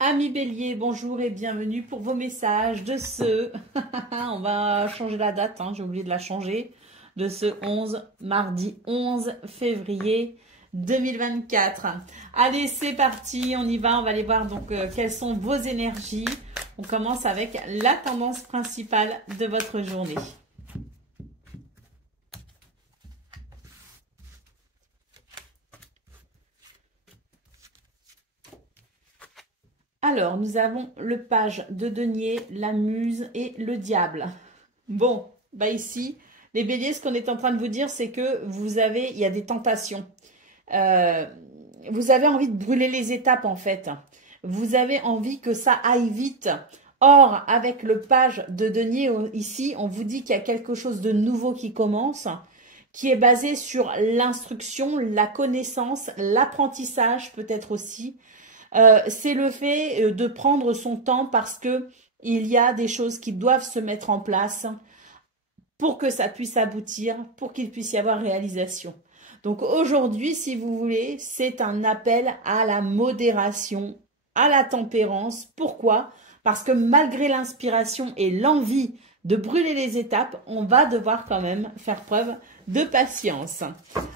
Amis Bélier, bonjour et bienvenue pour vos messages de ce... On va changer la date, j'ai oublié de la changer. De ce mardi 11 février 2024. Allez, c'est parti, on y va. On va aller voir donc quelles sont vos énergies. On commence avec la tendance principale de votre journée. Alors, nous avons le page de denier, la muse et le diable. Bon, bah ici, les béliers, ce qu'on est en train de vous dire, c'est que il y a des tentations. Euh, vous avez envie de brûler les étapes, en fait. Vous avez envie que ça aille vite. Or, avec le page de denier ici, on vous dit qu'il y a quelque chose de nouveau qui commence, qui est basé sur l'instruction, la connaissance, l'apprentissage peut-être aussi. C'est le fait de prendre son temps parce que il y a des choses qui doivent se mettre en place pour que ça puisse aboutir, pour qu'il puisse y avoir réalisation. Donc aujourd'hui, si vous voulez, c'est un appel à la modération, à la tempérance. Pourquoi? Parce que malgré l'inspiration et l'envie de brûler les étapes, on va devoir quand même faire preuve de patience.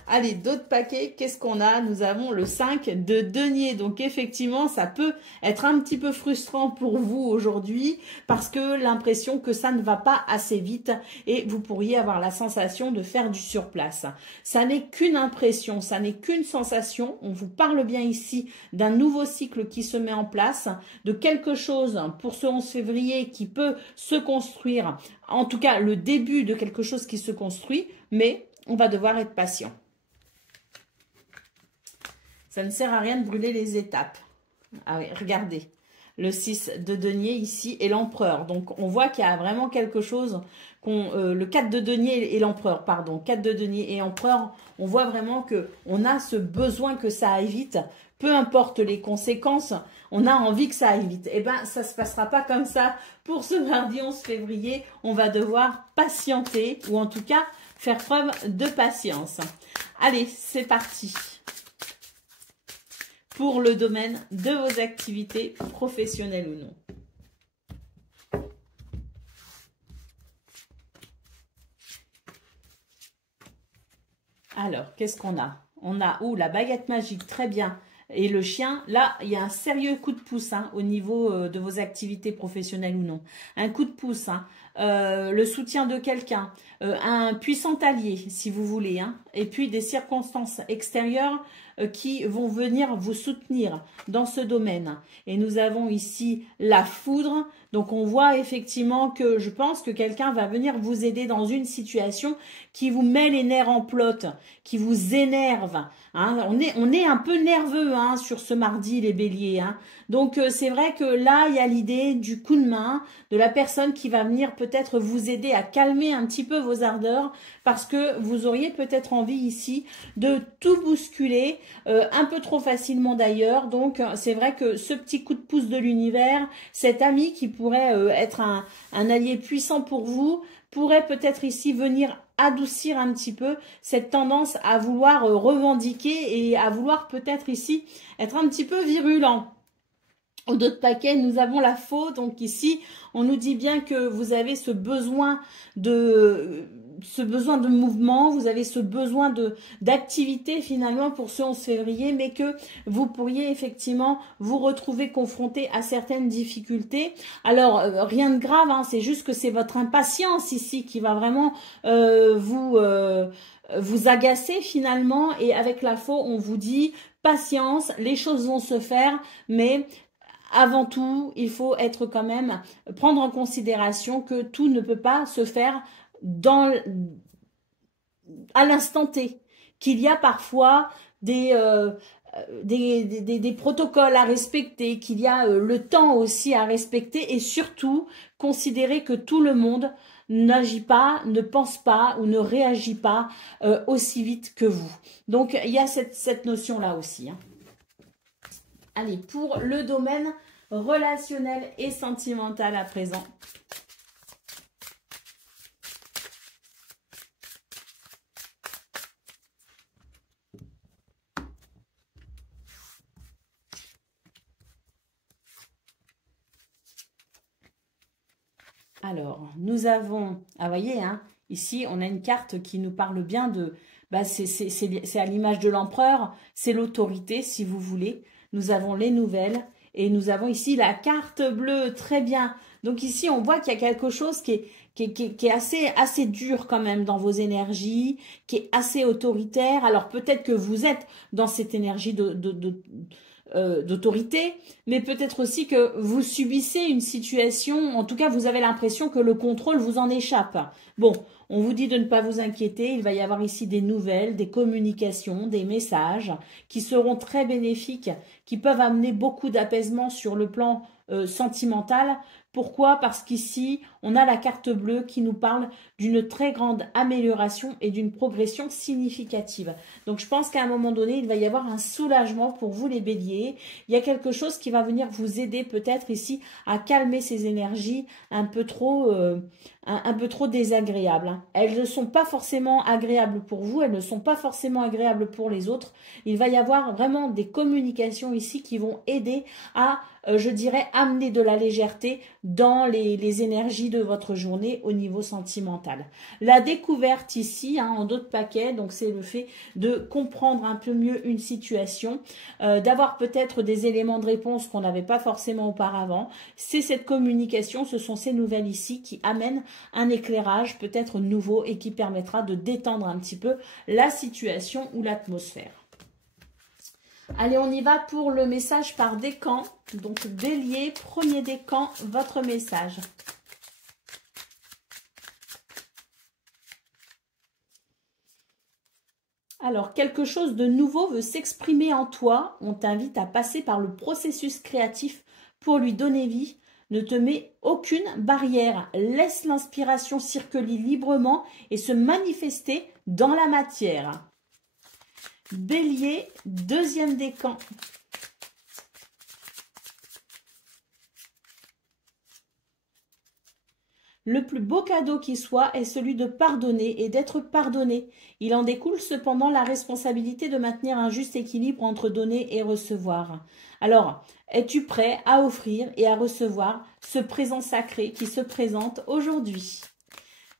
Allez, d'autres paquets, qu'est-ce qu'on a? Nous avons le 5 de denier. Donc effectivement, ça peut être un petit peu frustrant pour vous aujourd'hui parce que l'impression que ça ne va pas assez vite et vous pourriez avoir la sensation de faire du surplace. Ça n'est qu'une impression, ça n'est qu'une sensation. On vous parle bien ici d'un nouveau cycle qui se met en place, de quelque chose pour ce 11 février qui peut se construire, en tout cas le début de quelque chose qui se construit, mais on va devoir être patient. Ça ne sert à rien de brûler les étapes. Ah oui, regardez. Le 6 de denier ici et l'empereur. Donc, on voit qu'il y a vraiment quelque chose. Le 4 de denier et l'empereur, pardon. 4 de denier et empereur, on voit vraiment qu'on a ce besoin que ça aille vite. Peu importe les conséquences, on a envie que ça aille vite. Eh bien, ça ne se passera pas comme ça pour ce mardi 11 février. On va devoir patienter ou en tout cas faire preuve de patience. Allez, c'est parti pour le domaine de vos activités professionnelles ou non. Alors, qu'est-ce qu'on a? On a la baguette magique, très bien. Et le chien, là, il y a un sérieux coup de pouce au niveau de vos activités professionnelles ou non. Un coup de pouce, le soutien de quelqu'un, un puissant allié, si vous voulez. Et puis des circonstances extérieures qui vont venir vous soutenir dans ce domaine. Et nous avons ici la foudre. Donc on voit effectivement que je pense que quelqu'un va venir vous aider dans une situation qui vous met les nerfs en plot, qui vous énerve. On est un peu nerveux sur ce mardi, les béliers. Donc c'est vrai que là, il y a l'idée du coup de main de la personne qui va venir peut-être vous aider à calmer un petit peu vos ardeurs parce que vous auriez peut-être envie ici de tout bousculer, un peu trop facilement d'ailleurs. Donc c'est vrai que ce petit coup de pouce de l'univers, cet ami qui pourrait être un allié puissant pour vous, pourrait peut-être ici venir adoucir un petit peu cette tendance à vouloir revendiquer et à vouloir peut-être ici être un petit peu virulent. Au d'autres paquets, nous avons la faux. Donc ici, on nous dit bien que vous avez ce besoin de mouvement, vous avez ce besoin d'activité finalement pour ce 11 février, mais que vous pourriez effectivement vous retrouver confronté à certaines difficultés. Alors, rien de grave, c'est juste que c'est votre impatience ici qui va vraiment vous agacer finalement. Et avec la faux, on vous dit patience, les choses vont se faire, mais avant tout, il faut être quand même, prendre en considération que tout ne peut pas se faire à l'instant T. Qu'il y a parfois des protocoles à respecter, qu'il y a le temps aussi à respecter et surtout considérer que tout le monde n'agit pas, ne pense pas ou ne réagit pas aussi vite que vous. Donc, il y a cette notion-là aussi. Allez, pour le domaine relationnel et sentimental à présent. Alors, nous avons, ah voyez, hein, ici, on a une carte qui nous parle bien de, bah, c'est à l'image de l'empereur, c'est l'autorité, si vous voulez. Nous avons les nouvelles et nous avons ici la carte bleue, très bien. Donc ici, on voit qu'il y a quelque chose qui est assez dur quand même dans vos énergies, qui est assez autoritaire. Alors peut-être que vous êtes dans cette énergie d'autorité, mais peut-être aussi que vous subissez une situation, en tout cas vous avez l'impression que le contrôle vous en échappe. Bon, on vous dit de ne pas vous inquiéter, il va y avoir ici des nouvelles, des communications, des messages qui seront très bénéfiques, qui peuvent amener beaucoup d'apaisement sur le plan sentimental. Pourquoi? Parce qu'ici, on a la carte bleue qui nous parle d'une très grande amélioration et d'une progression significative. Donc, je pense qu'à un moment donné, il va y avoir un soulagement pour vous les béliers. Il y a quelque chose qui va venir vous aider peut-être ici à calmer ces énergies un peu trop désagréables. Elles ne sont pas forcément agréables pour vous, elles ne sont pas forcément agréables pour les autres. Il va y avoir vraiment des communications ici qui vont aider à je dirais, amener de la légèreté dans les énergies de votre journée au niveau sentimental. La découverte ici, hein, en d'autres paquets, donc c'est le fait de comprendre un peu mieux une situation, d'avoir peut-être des éléments de réponse qu'on n'avait pas forcément auparavant. C'est cette communication, ce sont ces nouvelles ici qui amènent un éclairage peut-être nouveau et qui permettra de détendre un petit peu la situation ou l'atmosphère. Allez, on y va pour le message par décan. Donc, Bélier, premier décan, votre message. Alors, quelque chose de nouveau veut s'exprimer en toi. On t'invite à passer par le processus créatif pour lui donner vie. Ne te mets aucune barrière. Laisse l'inspiration circuler librement et se manifester dans la matière. Bélier, deuxième décan. Le plus beau cadeau qui soit est celui de pardonner et d'être pardonné. Il en découle cependant la responsabilité de maintenir un juste équilibre entre donner et recevoir. Alors, es-tu prêt à offrir et à recevoir ce présent sacré qui se présente aujourd'hui?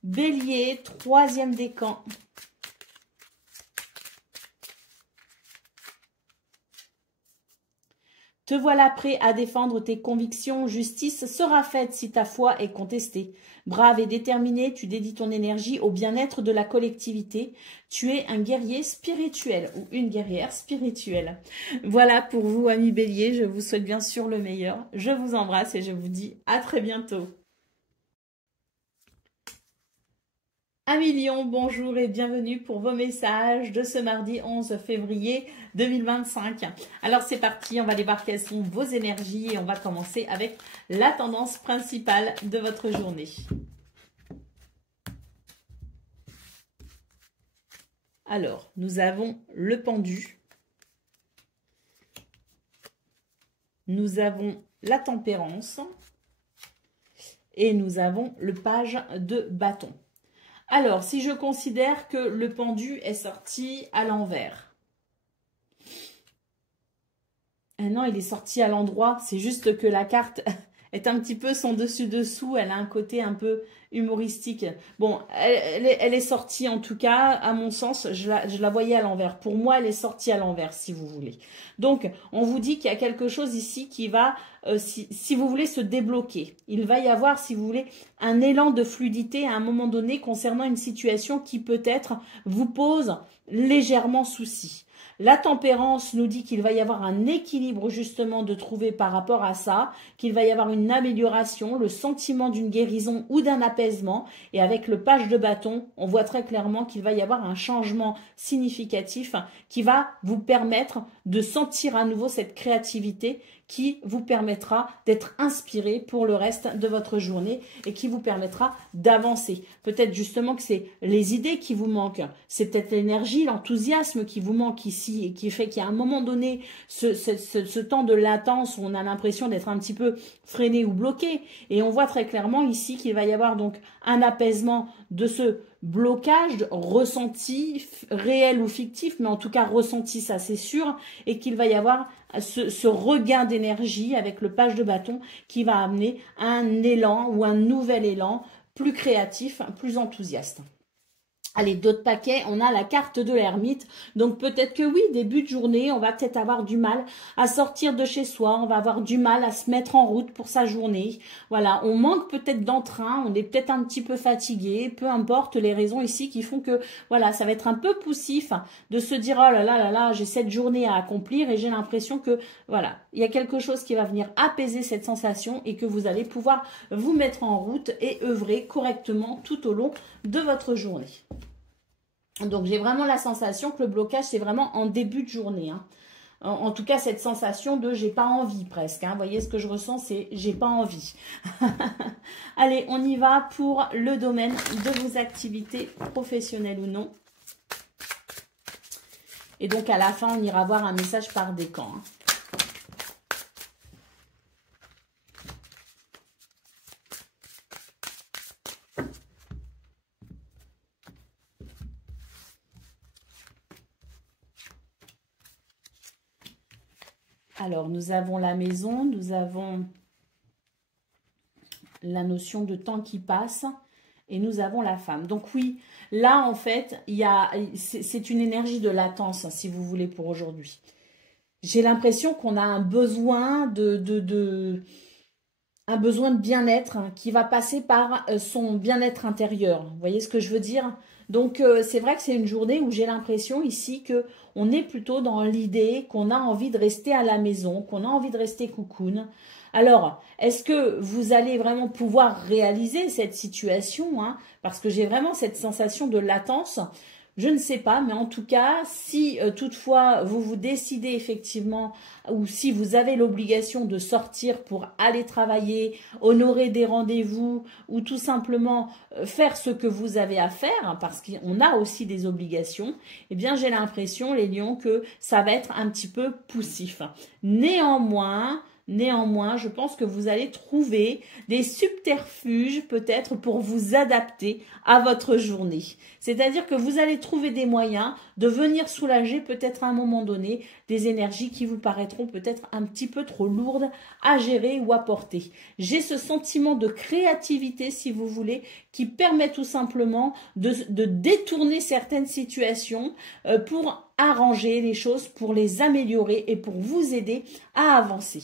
Bélier, troisième décan. Te voilà prêt à défendre tes convictions, justice sera faite si ta foi est contestée. Brave et déterminé, tu dédies ton énergie au bien-être de la collectivité. Tu es un guerrier spirituel ou une guerrière spirituelle. Voilà pour vous, amis Bélier, je vous souhaite bien sûr le meilleur. Je vous embrasse et je vous dis à très bientôt. Amis Lion, bonjour et bienvenue pour vos messages de ce mardi 11 février 2025. Alors c'est parti, on va aller voir quelles sont vos énergies et on va commencer avec la tendance principale de votre journée. Alors, nous avons le pendu. Nous avons la tempérance. Et nous avons le page de bâton. Alors, si je considère que le pendu est sorti à l'envers. Ah non, il est sorti à l'endroit. C'est juste que la carte est un petit peu son dessus-dessous. Elle a un côté un peu humoristique. Bon, elle est sortie en tout cas, à mon sens, je la voyais à l'envers. Pour moi, elle est sortie à l'envers, si vous voulez. Donc, on vous dit qu'il y a quelque chose ici qui va, si vous voulez, se débloquer. Il va y avoir, si vous voulez, un élan de fluidité à un moment donné concernant une situation qui peut-être vous pose légèrement souci. La tempérance nous dit qu'il va y avoir un équilibre justement de trouver par rapport à ça, qu'il va y avoir une amélioration, le sentiment d'une guérison ou d'un apaisement. Et avec le page de bâton, on voit très clairement qu'il va y avoir un changement significatif qui va vous permettre de sentir à nouveau cette créativité qui vous permettra d'être inspiré pour le reste de votre journée et qui vous permettra d'avancer. Peut-être justement que c'est les idées qui vous manquent, c'est peut-être l'énergie, l'enthousiasme qui vous manque ici et qui fait qu'il y a un moment donné ce temps de latence où on a l'impression d'être un petit peu freiné ou bloqué. Et on voit très clairement ici qu'il va y avoir donc un apaisement de ce blocage ressenti, réel ou fictif, mais en tout cas ressenti, ça c'est sûr, et qu'il va y avoir ce regain d'énergie avec le page de bâton qui va amener un élan ou un nouvel élan plus créatif, plus enthousiaste. Allez, d'autres paquets, on a la carte de l'ermite. Donc peut-être que oui, début de journée, on va peut-être avoir du mal à sortir de chez soi, on va avoir du mal à se mettre en route pour sa journée. Voilà, on manque peut-être d'entrain, on est peut-être un petit peu fatigué, peu importe les raisons ici qui font que, voilà, ça va être un peu poussif de se dire, oh là là là là, j'ai cette journée à accomplir et j'ai l'impression que, voilà, il y a quelque chose qui va venir apaiser cette sensation et que vous allez pouvoir vous mettre en route et œuvrer correctement tout au long de votre journée. Donc, j'ai vraiment la sensation que le blocage, c'est vraiment en début de journée. Hein. En tout cas, cette sensation de j'ai pas envie presque. Hein. Vous voyez, ce que je ressens, c'est j'ai pas envie. Allez, on y va pour le domaine de vos activités professionnelles ou non. Et donc, à la fin, on ira voir un message par décan. Hein. Alors, nous avons la maison, nous avons la notion de temps qui passe et nous avons la femme. Donc oui, là, en fait, c'est une énergie de latence, si vous voulez, pour aujourd'hui. J'ai l'impression qu'on a un besoin de bien-être qui va passer par son bien-être intérieur. Vous voyez ce que je veux dire? Donc, c'est vrai que c'est une journée où j'ai l'impression ici qu'on est plutôt dans l'idée qu'on a envie de rester à la maison, qu'on a envie de rester cocoon. Alors, est-ce que vous allez vraiment pouvoir réaliser cette situation, hein? Parce que j'ai vraiment cette sensation de latence. Je ne sais pas, mais en tout cas, si toutefois vous vous décidez effectivement ou si vous avez l'obligation de sortir pour aller travailler, honorer des rendez-vous ou tout simplement faire ce que vous avez à faire, hein, parce qu'on a aussi des obligations, eh bien j'ai l'impression, les lions, que ça va être un petit peu poussif. Néanmoins, je pense que vous allez trouver des subterfuges peut-être pour vous adapter à votre journée. C'est-à-dire que vous allez trouver des moyens de venir soulager peut-être à un moment donné des énergies qui vous paraîtront peut-être un petit peu trop lourdes à gérer ou à porter. J'ai ce sentiment de créativité, si vous voulez, qui permet tout simplement de détourner certaines situations pour arranger les choses, pour les améliorer et pour vous aider à avancer.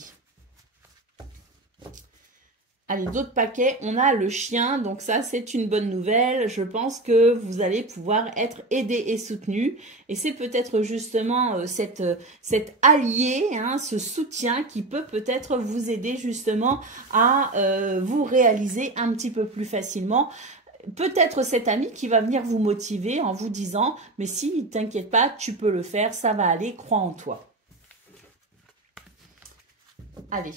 Allez, d'autres paquets, on a le chien, donc ça c'est une bonne nouvelle. Je pense que vous allez pouvoir être aidé et soutenu. Et c'est peut-être justement cet allié, hein, ce soutien qui peut peut-être vous aider justement à vous réaliser un petit peu plus facilement. Peut-être cet ami qui va venir vous motiver en vous disant « Mais si, ne t'inquiète pas, tu peux le faire, ça va aller, crois en toi. » Allez.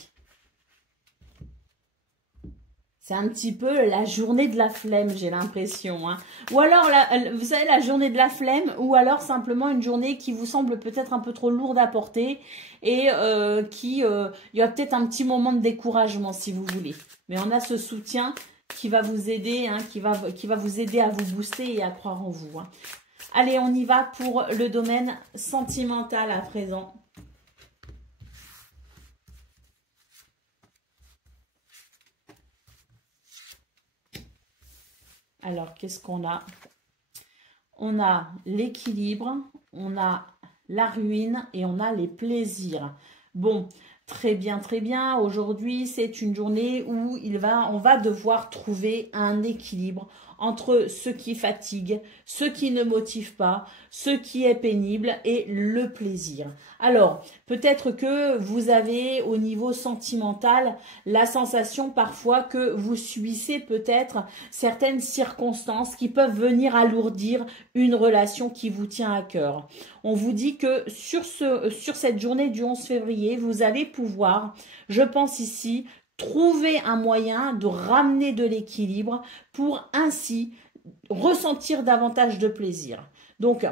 C'est un petit peu la journée de la flemme, j'ai l'impression. Hein. Ou alors, vous savez, la journée de la flemme, ou alors simplement une journée qui vous semble peut-être un peu trop lourde à porter et il y a peut-être un petit moment de découragement, si vous voulez. Mais on a ce soutien qui va vous aider, hein, qui va vous aider à vous booster et à croire en vous. Hein. Allez, on y va pour le domaine sentimental à présent. Alors, qu'est-ce qu'on a? On a l'équilibre, on a la ruine et on a les plaisirs. Bon, très bien, très bien. Aujourd'hui, c'est une journée où on va devoir trouver un équilibre entre ce qui fatigue, ce qui ne motive pas, ce qui est pénible et le plaisir. Alors, peut-être que vous avez au niveau sentimental la sensation parfois que vous subissez peut-être certaines circonstances qui peuvent venir alourdir une relation qui vous tient à cœur. On vous dit que sur cette journée du 11 février, vous allez pouvoir, je pense ici, trouver un moyen de ramener de l'équilibre pour ainsi ressentir davantage de plaisir. Donc,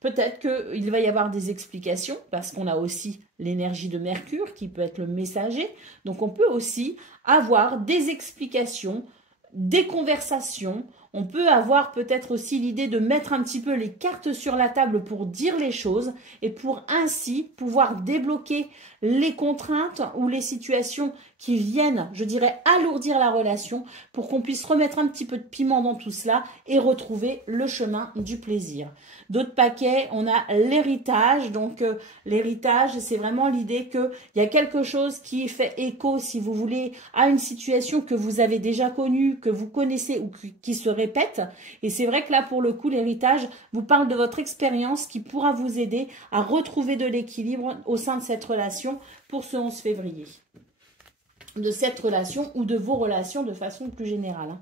peut-être qu'il va y avoir des explications parce qu'on a aussi l'énergie de Mercure qui peut être le messager. Donc, on peut aussi avoir des explications, des conversations On peut avoir peut-être aussi l'idée de mettre un petit peu les cartes sur la table pour dire les choses et pour ainsi pouvoir débloquer les contraintes ou les situations qui viennent, je dirais, alourdir la relation pour qu'on puisse remettre un petit peu de piment dans tout cela et retrouver le chemin du plaisir. D'autres paquets, on a l'héritage. Donc, l'héritage, c'est vraiment l'idée qu'il y a quelque chose qui fait écho, si vous voulez, à une situation que vous avez déjà connue, que vous connaissez ou qui se répète. Et c'est vrai que là, pour le coup, l'héritage vous parle de votre expérience qui pourra vous aider à retrouver de l'équilibre au sein de cette relation pour ce 11 février. De cette relation ou de vos relations de façon plus générale.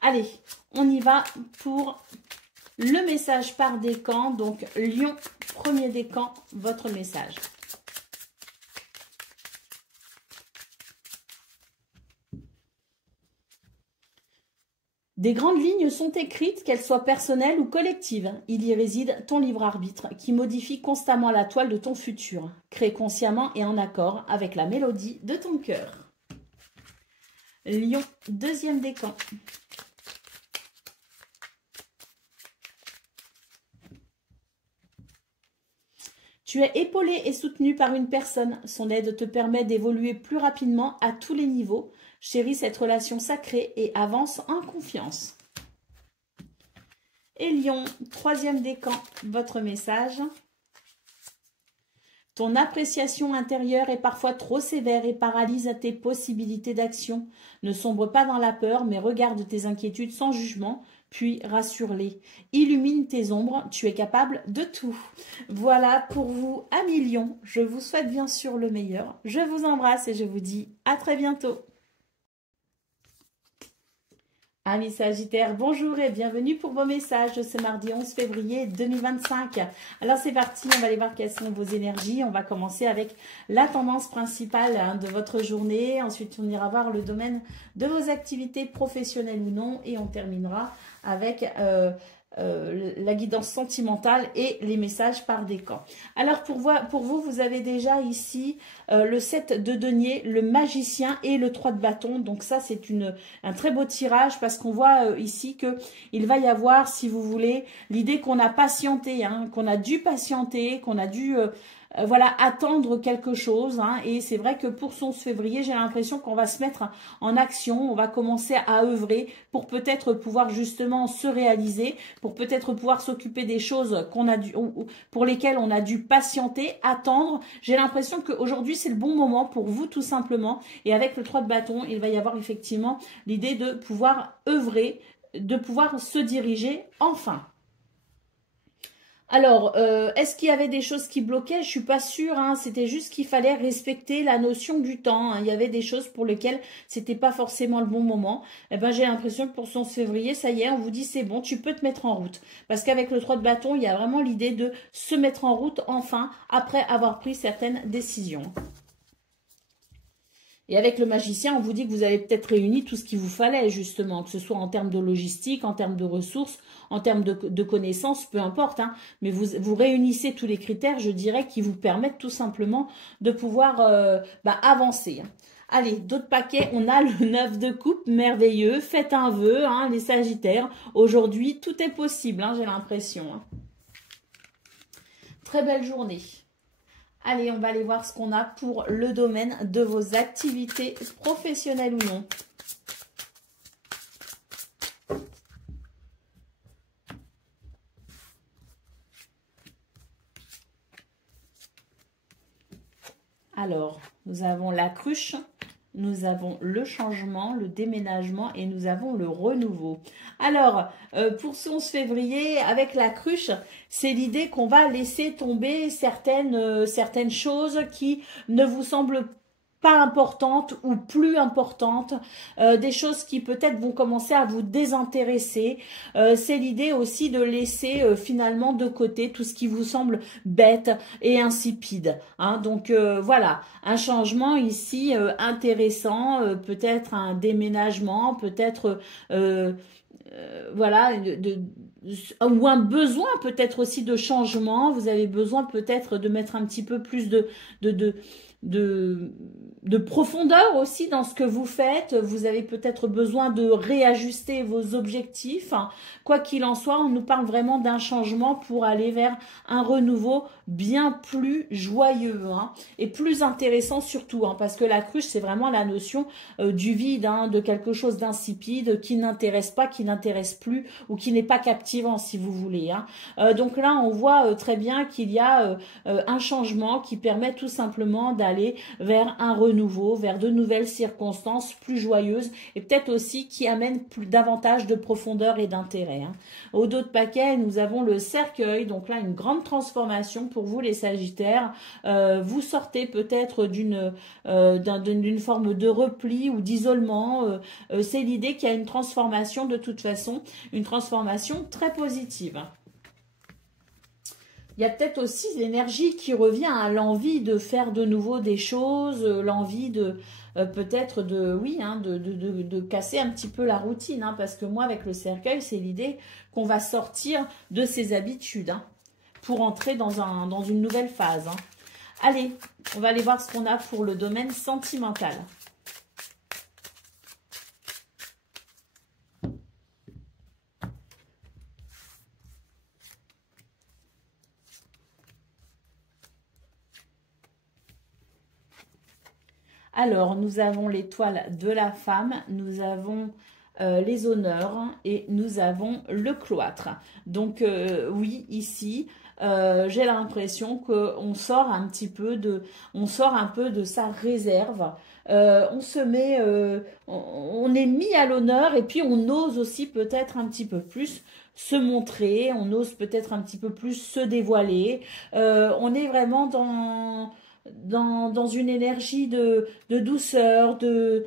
Allez, on y va pour le message par décan. Donc, Lion, premier décan, votre message. Des grandes lignes sont écrites, qu'elles soient personnelles ou collectives. Il y réside ton libre arbitre qui modifie constamment la toile de ton futur, créé consciemment et en accord avec la mélodie de ton cœur. Lion, deuxième décan. Tu es épaulé et soutenu par une personne. Son aide te permet d'évoluer plus rapidement à tous les niveaux. Chéris cette relation sacrée et avance en confiance. Et Lion, troisième décan, votre message. Ton appréciation intérieure est parfois trop sévère et paralyse tes possibilités d'action. Ne sombre pas dans la peur, mais regarde tes inquiétudes sans jugement, puis rassure-les. Illumine tes ombres, tu es capable de tout. Voilà pour vous, amis Lion. Je vous souhaite bien sûr le meilleur. Je vous embrasse et je vous dis à très bientôt. Amis Sagittaires, bonjour et bienvenue pour vos messages de ce mardi 11 février 2025. Alors c'est parti, on va aller voir quelles sont vos énergies. On va commencer avec la tendance principale de votre journée. Ensuite, on ira voir le domaine de vos activités professionnelles ou non. Et on terminera avec la guidance sentimentale et les messages par décan. Alors pour vous, vous avez déjà ici le 7 de denier, le magicien et le 3 de bâton. Donc ça, c'est un très beau tirage parce qu'on voit ici qu'il va y avoir, si vous voulez, l'idée qu'on a patienté, hein, qu'on a dû patienter, qu'on a dû... voilà, attendre quelque chose. Hein, et c'est vrai que pour ce 11 février, j'ai l'impression qu'on va se mettre en action. On va commencer à œuvrer pour peut-être pouvoir justement se réaliser, pour peut-être pouvoir s'occuper des choses pour lesquelles on a dû patienter, attendre. J'ai l'impression qu'aujourd'hui, c'est le bon moment pour vous tout simplement. Et avec le 3 de bâton, il va y avoir effectivement l'idée de pouvoir œuvrer, de pouvoir se diriger enfin. Alors, est-ce qu'il y avait des choses qui bloquaient? Je suis pas sûre. Hein. C'était juste qu'il fallait respecter la notion du temps. Hein. Il y avait des choses pour lesquelles c'était pas forcément le bon moment. Eh ben, j'ai l'impression que pour ce 11 février, ça y est, on vous dit c'est bon, tu peux te mettre en route. Parce qu'avec le 3 de bâton, il y a vraiment l'idée de se mettre en route enfin après avoir pris certaines décisions. Et avec le magicien, on vous dit que vous avez peut-être réuni tout ce qu'il vous fallait, justement, que ce soit en termes de logistique, en termes de ressources, en termes de connaissances, peu importe. Hein, mais vous réunissez tous les critères, je dirais, qui vous permettent tout simplement de pouvoir avancer. Allez, d'autres paquets, on a le 9 de coupe, merveilleux. Faites un vœu, hein, les Sagittaires. Aujourd'hui, tout est possible, hein, j'ai l'impression. Hein. Très belle journée. Allez, on va aller voir ce qu'on a pour le domaine de vos activités professionnelles ou non. Alors, nous avons la cruche, nous avons le changement, le déménagement et nous avons le renouveau. Alors, pour ce 11 février, avec la cruche, c'est l'idée qu'on va laisser tomber certaines choses qui ne vous semblent pas importantes ou plus importantes, des choses qui peut-être vont commencer à vous désintéresser. C'est l'idée aussi de laisser finalement de côté tout ce qui vous semble bête et insipide. Hein. Donc voilà, un changement ici intéressant, peut-être un déménagement, peut-être voilà, ou un besoin peut-être aussi de changement. Vous avez besoin peut-être de mettre un petit peu plus de profondeur aussi dans ce que vous faites. Vous avez peut-être besoin de réajuster vos objectifs. Quoi qu'il en soit, on nous parle vraiment d'un changement pour aller vers un renouveau bien plus joyeux, hein, et plus intéressant surtout, hein, parce que la cruche, c'est vraiment la notion du vide, hein, de quelque chose d'insipide qui n'intéresse pas, qui n'intéresse plus ou qui n'est pas captivant, si vous voulez, hein. Donc là, on voit très bien qu'il y a un changement qui permet tout simplement d'aller vers un renouveau, vers de nouvelles circonstances plus joyeuses et peut-être aussi qui amènent davantage de profondeur et d'intérêt, hein. Au dos de paquet, nous avons le cercueil, donc là, une grande transformation pour vous les Sagittaires. Vous sortez peut-être d'une forme de repli ou d'isolement. C'est l'idée qu'il y a une transformation de toute façon, une transformation très positive. Il y a peut-être aussi l'énergie qui revient à l'envie de faire de nouveau des choses, l'envie de peut-être de casser un petit peu la routine, hein, parce que moi avec le cercueil, c'est l'idée qu'on va sortir de ses habitudes, hein, pour entrer dans une nouvelle phase, hein. Allez, on va aller voir ce qu'on a pour le domaine sentimental. Alors, nous avons l'étoile de la femme, nous avons les honneurs et nous avons le cloître. Donc, oui, ici, j'ai l'impression qu'on sort un petit peu de sa réserve. On est mis à l'honneur et puis on ose aussi peut-être un petit peu plus se montrer, on ose peut-être un petit peu plus se dévoiler. On est vraiment dans une énergie de douceur, de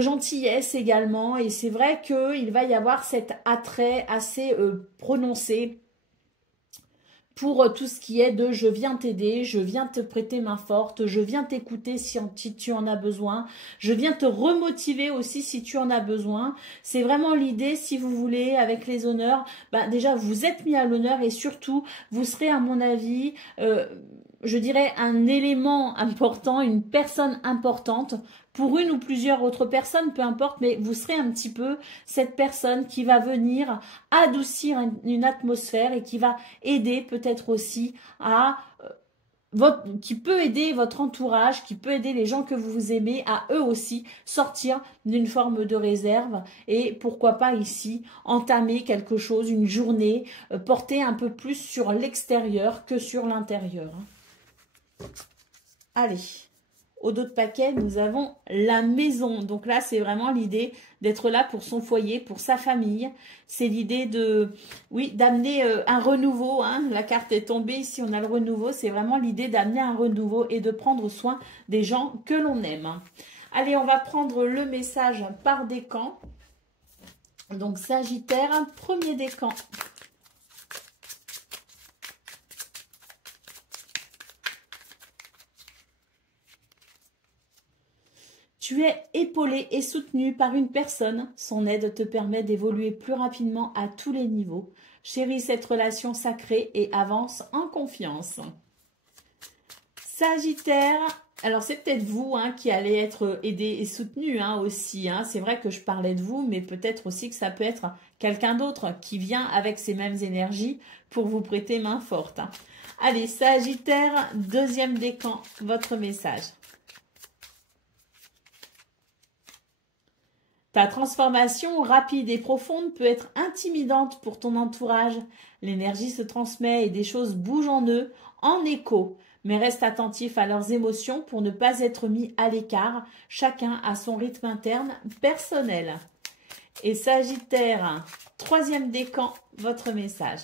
gentillesse également. Et c'est vrai qu'il va y avoir cet attrait assez prononcé pour tout ce qui est de je viens t'aider, je viens te prêter main forte, je viens t'écouter si tu en as besoin, je viens te remotiver aussi si tu en as besoin. C'est vraiment l'idée, si vous voulez, avec les honneurs, déjà vous êtes mis à l'honneur et surtout vous serez à mon avis, je dirais un élément important, une personne importante pour une ou plusieurs autres personnes, peu importe, mais vous serez un petit peu cette personne qui va venir adoucir une atmosphère et qui va aider peut-être aussi qui peut aider votre entourage, qui peut aider les gens que vous aimez à eux aussi sortir d'une forme de réserve et pourquoi pas ici entamer quelque chose, une journée, porter un peu plus sur l'extérieur que sur l'intérieur. Allez. Au dos de paquet, nous avons la maison. Donc là, c'est vraiment l'idée d'être là pour son foyer, pour sa famille. C'est l'idée d'amener un renouveau, hein. La carte est tombée, ici on a le renouveau. C'est vraiment l'idée d'amener un renouveau et de prendre soin des gens que l'on aime. Allez, on va prendre le message par décan. Donc Sagittaire, premier décan. Tu es épaulé et soutenu par une personne. Son aide te permet d'évoluer plus rapidement à tous les niveaux. Chéris cette relation sacrée et avance en confiance. Sagittaire, alors c'est peut-être vous, hein, qui allez être aidé et soutenu, hein, aussi, hein. C'est vrai que je parlais de vous, mais peut-être aussi que ça peut être quelqu'un d'autre qui vient avec ces mêmes énergies pour vous prêter main forte, hein. Allez, Sagittaire, deuxième décan, votre message. Ta transformation rapide et profonde peut être intimidante pour ton entourage. L'énergie se transmet et des choses bougent en eux, en écho. Mais reste attentif à leurs émotions pour ne pas être mis à l'écart. Chacun a son rythme interne personnel. Et Sagittaire, troisième décan, votre message.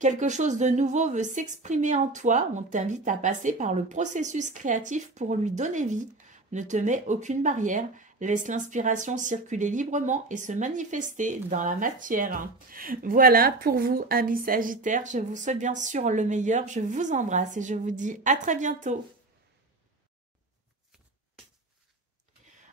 Quelque chose de nouveau veut s'exprimer en toi. On t'invite à passer par le processus créatif pour lui donner vie. Ne te mets aucune barrière, laisse l'inspiration circuler librement et se manifester dans la matière. Voilà pour vous, amis Sagittaires. Je vous souhaite bien sûr le meilleur. Je vous embrasse et je vous dis à très bientôt.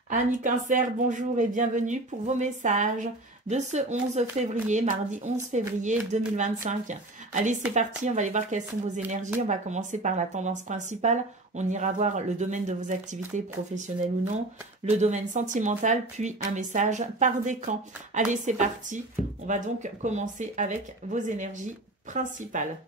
Amis Cancer, bonjour et bienvenue pour vos messages de ce 11 février, mardi 11 février 2025. Allez, c'est parti, on va aller voir quelles sont vos énergies. On va commencer par la tendance principale. On ira voir le domaine de vos activités professionnelles ou non, le domaine sentimental, puis un message par décan. Allez, c'est parti. On va donc commencer avec vos énergies principales.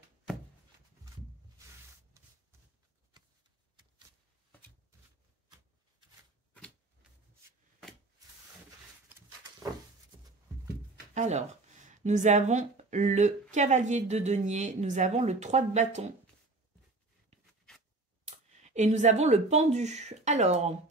Alors, nous avons le cavalier de denier, nous avons le 3 de bâton et nous avons le pendu. Alors,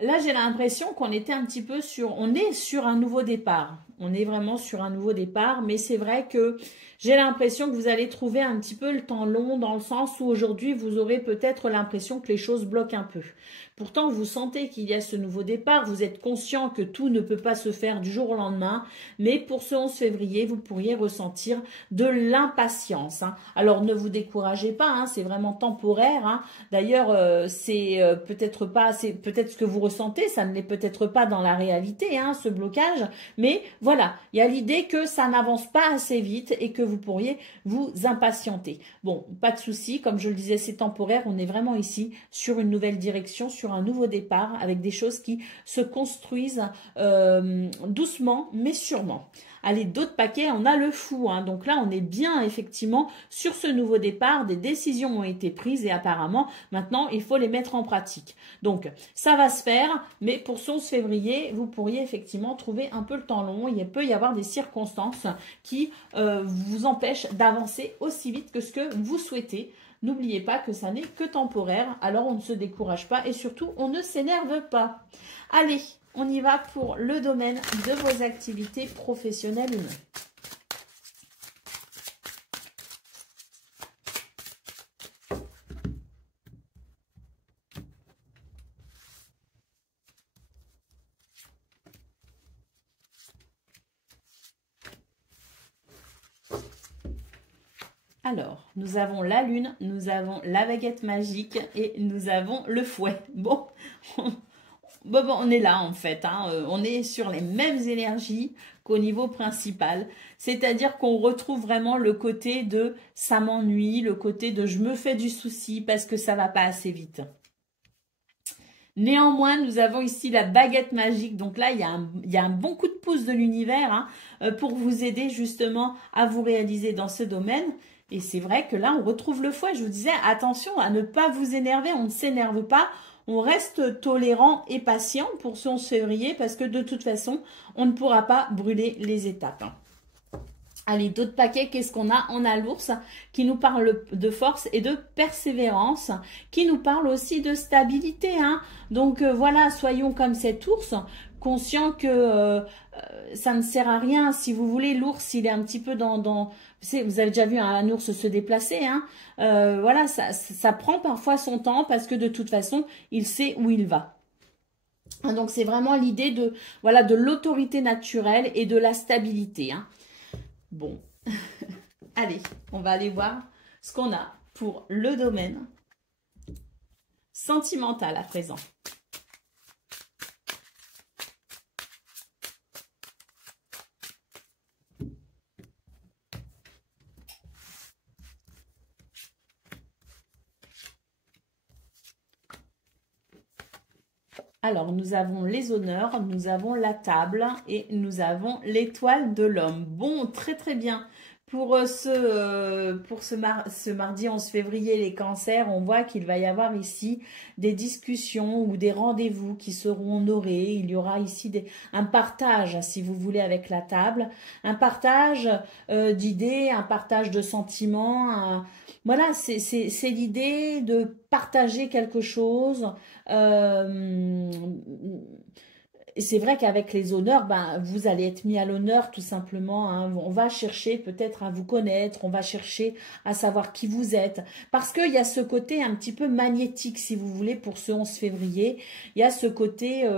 là, j'ai l'impression qu'on était un petit peu on est sur un nouveau départ. On est vraiment sur un nouveau départ, mais c'est vrai que j'ai l'impression que vous allez trouver un petit peu le temps long dans le sens où aujourd'hui, vous aurez peut-être l'impression que les choses bloquent un peu. Pourtant, vous sentez qu'il y a ce nouveau départ, vous êtes conscient que tout ne peut pas se faire du jour au lendemain, mais pour ce 11 février, vous pourriez ressentir de l'impatience. Alors, ne vous découragez pas, c'est vraiment temporaire. D'ailleurs, c'est peut-être pas, c'est peut-être ce que vous ressentez, ça ne l'est peut-être pas dans la réalité, ce blocage, mais voilà, il y a l'idée que ça n'avance pas assez vite et que vous pourriez vous impatienter. Bon, pas de souci, comme je le disais, c'est temporaire, on est vraiment ici sur une nouvelle direction, sur un nouveau départ, avec des choses qui se construisent doucement, mais sûrement. Allez, d'autres paquets, on a le fou. Donc là, on est bien effectivement sur ce nouveau départ. Des décisions ont été prises et apparemment, maintenant, il faut les mettre en pratique. Donc, ça va se faire, mais pour ce 11 février, vous pourriez effectivement trouver un peu le temps long. Il peut y avoir des circonstances qui vous empêchent d'avancer aussi vite que ce que vous souhaitez. N'oubliez pas que ça n'est que temporaire, alors on ne se décourage pas et surtout, on ne s'énerve pas. Allez, on y va pour le domaine de vos activités professionnelles ou non. Alors, nous avons la lune, nous avons la baguette magique et nous avons le fouet. Bon, on est là en fait, on est sur les mêmes énergies qu'au niveau principal. C'est-à-dire qu'on retrouve vraiment le côté de « ça m'ennuie », le côté de « je me fais du souci parce que ça va pas assez vite ». Néanmoins, nous avons ici la baguette magique. Donc là, il y a un bon coup de pouce de l'univers pour vous aider justement à vous réaliser dans ce domaine. Et c'est vrai que là, on retrouve le fouet. Je vous disais, attention à ne pas vous énerver. On ne s'énerve pas. On reste tolérant et patient pour ce 11 février parce que de toute façon, on ne pourra pas brûler les étapes. Allez, d'autres paquets, qu'est-ce qu'on a? On a l'ours qui nous parle de force et de persévérance, qui nous parle aussi de stabilité. Donc voilà, soyons comme cet ours, conscients que ça ne sert à rien. Si vous voulez, l'ours, il est un petit peu vous avez déjà vu un ours se déplacer. Voilà, ça prend parfois son temps parce que de toute façon, il sait où il va. Donc c'est vraiment l'idée de l'autorité naturelle et de la stabilité. Bon, allez, on va aller voir ce qu'on a pour le domaine sentimental à présent. Alors, nous avons les honneurs, nous avons la table et nous avons l'étoile de l'homme. Bon, très très bien. Pour ce mardi 11 février, les cancers, on voit qu'il va y avoir ici des discussions ou des rendez-vous qui seront honorés. Il y aura ici un partage, si vous voulez, avec la table. Un partage d'idées, un partage de sentiments. Voilà, c'est l'idée de partager quelque chose. C'est vrai qu'avec les honneurs, vous allez être mis à l'honneur tout simplement. On va chercher peut-être à vous connaître, on va chercher à savoir qui vous êtes. Parce qu'il y a ce côté un petit peu magnétique, si vous voulez, pour ce 11 février. Il y a ce côté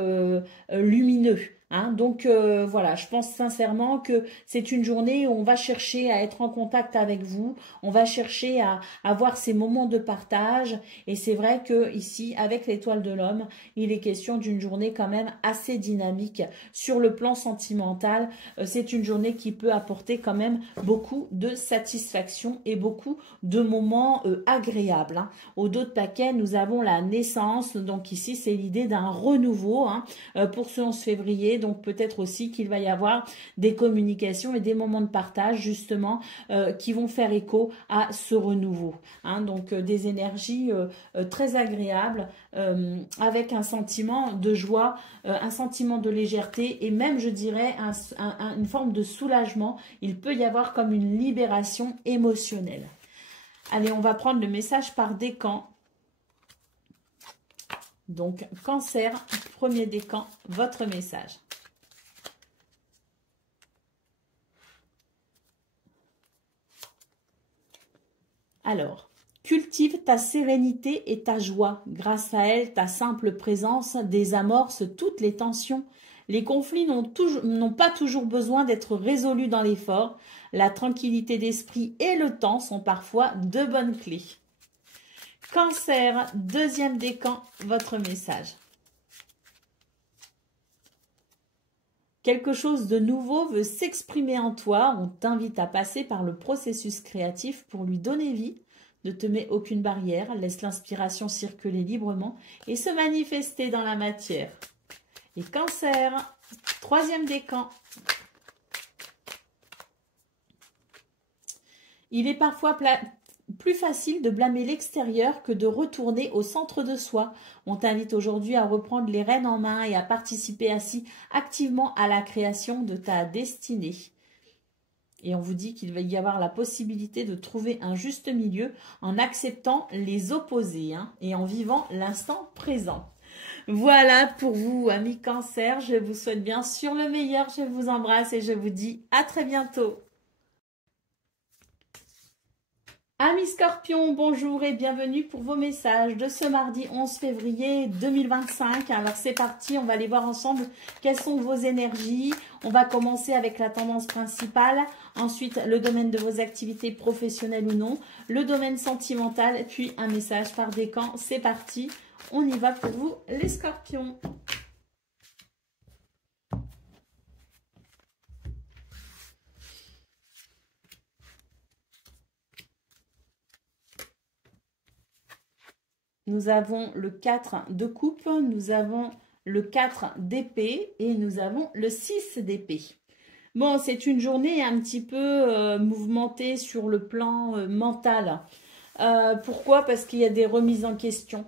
lumineux. Hein, donc voilà, je pense sincèrement que c'est une journée où on va chercher à être en contact avec vous, on va chercher à avoir ces moments de partage et c'est vrai que ici avec l'étoile de l'homme, il est question d'une journée quand même assez dynamique sur le plan sentimental. C'est une journée qui peut apporter quand même beaucoup de satisfaction et beaucoup de moments agréables. Hein. Au dos de paquet, nous avons la naissance, donc ici c'est l'idée d'un renouveau hein, pour ce 11 février. Donc peut-être aussi qu'il va y avoir des communications et des moments de partage justement qui vont faire écho à ce renouveau. Hein, donc des énergies très agréables avec un sentiment de joie, un sentiment de légèreté et même je dirais une forme de soulagement. Il peut y avoir comme une libération émotionnelle. Allez, on va prendre le message par décan. Donc, Cancer, premier décan, votre message. Alors, cultive ta sérénité et ta joie. Grâce à elle, ta simple présence désamorce toutes les tensions. Les conflits n'ont pas toujours besoin d'être résolus dans l'effort. La tranquillité d'esprit et le temps sont parfois deux bonnes clés. Cancer, deuxième décan, votre message. Quelque chose de nouveau veut s'exprimer en toi. On t'invite à passer par le processus créatif pour lui donner vie. Ne te mets aucune barrière. Laisse l'inspiration circuler librement et se manifester dans la matière. Et Cancer, troisième décan. Il est parfois plus facile de blâmer l'extérieur que de retourner au centre de soi. On t'invite aujourd'hui à reprendre les rênes en main et à participer ainsi activement à la création de ta destinée. Et on vous dit qu'il va y avoir la possibilité de trouver un juste milieu en acceptant les opposés hein, et en vivant l'instant présent. Voilà pour vous, amis Cancer. Je vous souhaite bien sûr le meilleur. Je vous embrasse et je vous dis à très bientôt. Amis Scorpions, bonjour et bienvenue pour vos messages de ce mardi 11 février 2025. Alors c'est parti, on va aller voir ensemble quelles sont vos énergies. On va commencer avec la tendance principale, ensuite le domaine de vos activités professionnelles ou non, le domaine sentimental, puis un message par décan. C'est parti, on y va pour vous les Scorpions. Nous avons le 4 de coupe, nous avons le 4 d'épée et nous avons le 6 d'épée. Bon, c'est une journée un petit peu mouvementée sur le plan mental. Pourquoi? Parce qu'il y a des remises en question.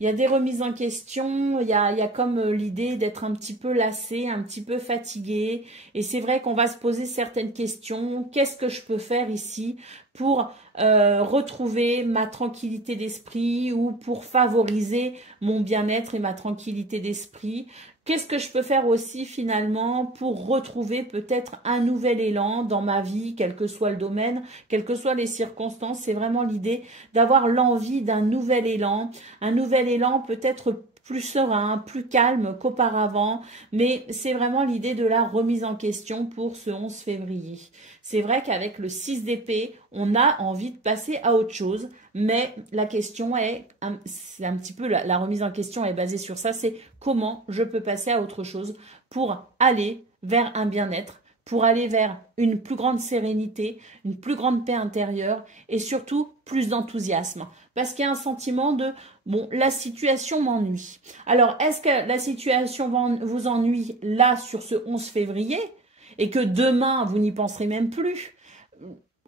Il y a des remises en question, il y a comme l'idée d'être un petit peu lassé, un petit peu fatigué. Et c'est vrai qu'on va se poser certaines questions. Qu'est-ce que je peux faire ici pour retrouver ma tranquillité d'esprit ou pour favoriser mon bien-être et ma tranquillité d'esprit? Qu'est-ce que je peux faire aussi finalement pour retrouver peut-être un nouvel élan dans ma vie, quel que soit le domaine, quelles que soient les circonstances? C'est vraiment l'idée d'avoir l'envie d'un nouvel élan peut-être plus serein, plus calme qu'auparavant, mais c'est vraiment l'idée de la remise en question pour ce 11 février. C'est vrai qu'avec le 6 d'épée, on a envie de passer à autre chose, mais la question est, c'est un petit peu la remise en question est basée sur ça, c'est comment je peux passer à autre chose pour aller vers un bien-être, pour aller vers une plus grande sérénité, une plus grande paix intérieure et surtout plus d'enthousiasme. Parce qu'il y a un sentiment de « bon, la situation m'ennuie ». Alors, est-ce que la situation vous ennuie là sur ce 11 février et que demain, vous n'y penserez même plus ?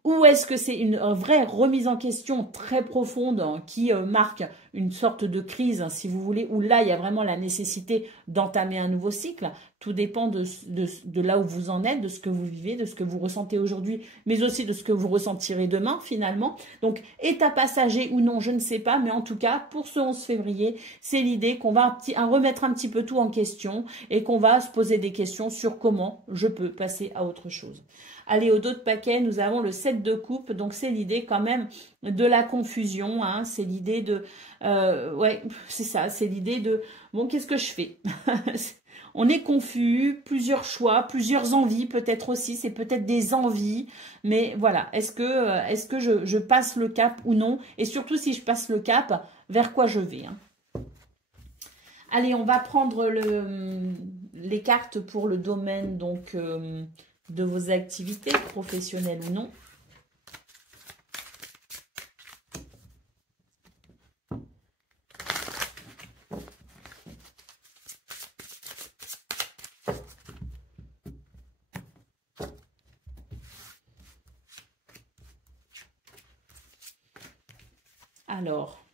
Ou est-ce que c'est une vraie remise en question très profonde qui marque une sorte de crise, si vous voulez, où là, il y a vraiment la nécessité d'entamer un nouveau cycle. Tout dépend de là où vous en êtes, de ce que vous vivez, de ce que vous ressentez aujourd'hui, mais aussi de ce que vous ressentirez demain, finalement. Donc, état passager ou non, je ne sais pas, mais en tout cas, pour ce 11 février, c'est l'idée qu'on va remettre un petit peu tout en question et qu'on va se poser des questions sur comment je peux passer à autre chose. Allez, au dos de paquet, nous avons le 7 de coupe. Donc, c'est l'idée quand même de la confusion. Hein, c'est l'idée de... ouais, c'est ça. C'est l'idée de... Bon, qu'est-ce que je fais? on est confus, plusieurs choix, plusieurs envies peut-être aussi, c'est peut-être des envies, mais voilà, est-ce que je passe le cap ou non? Et surtout si je passe le cap, vers quoi je vais, hein. Allez, on va prendre les cartes pour le domaine donc de vos activités professionnelles ou non. Alors,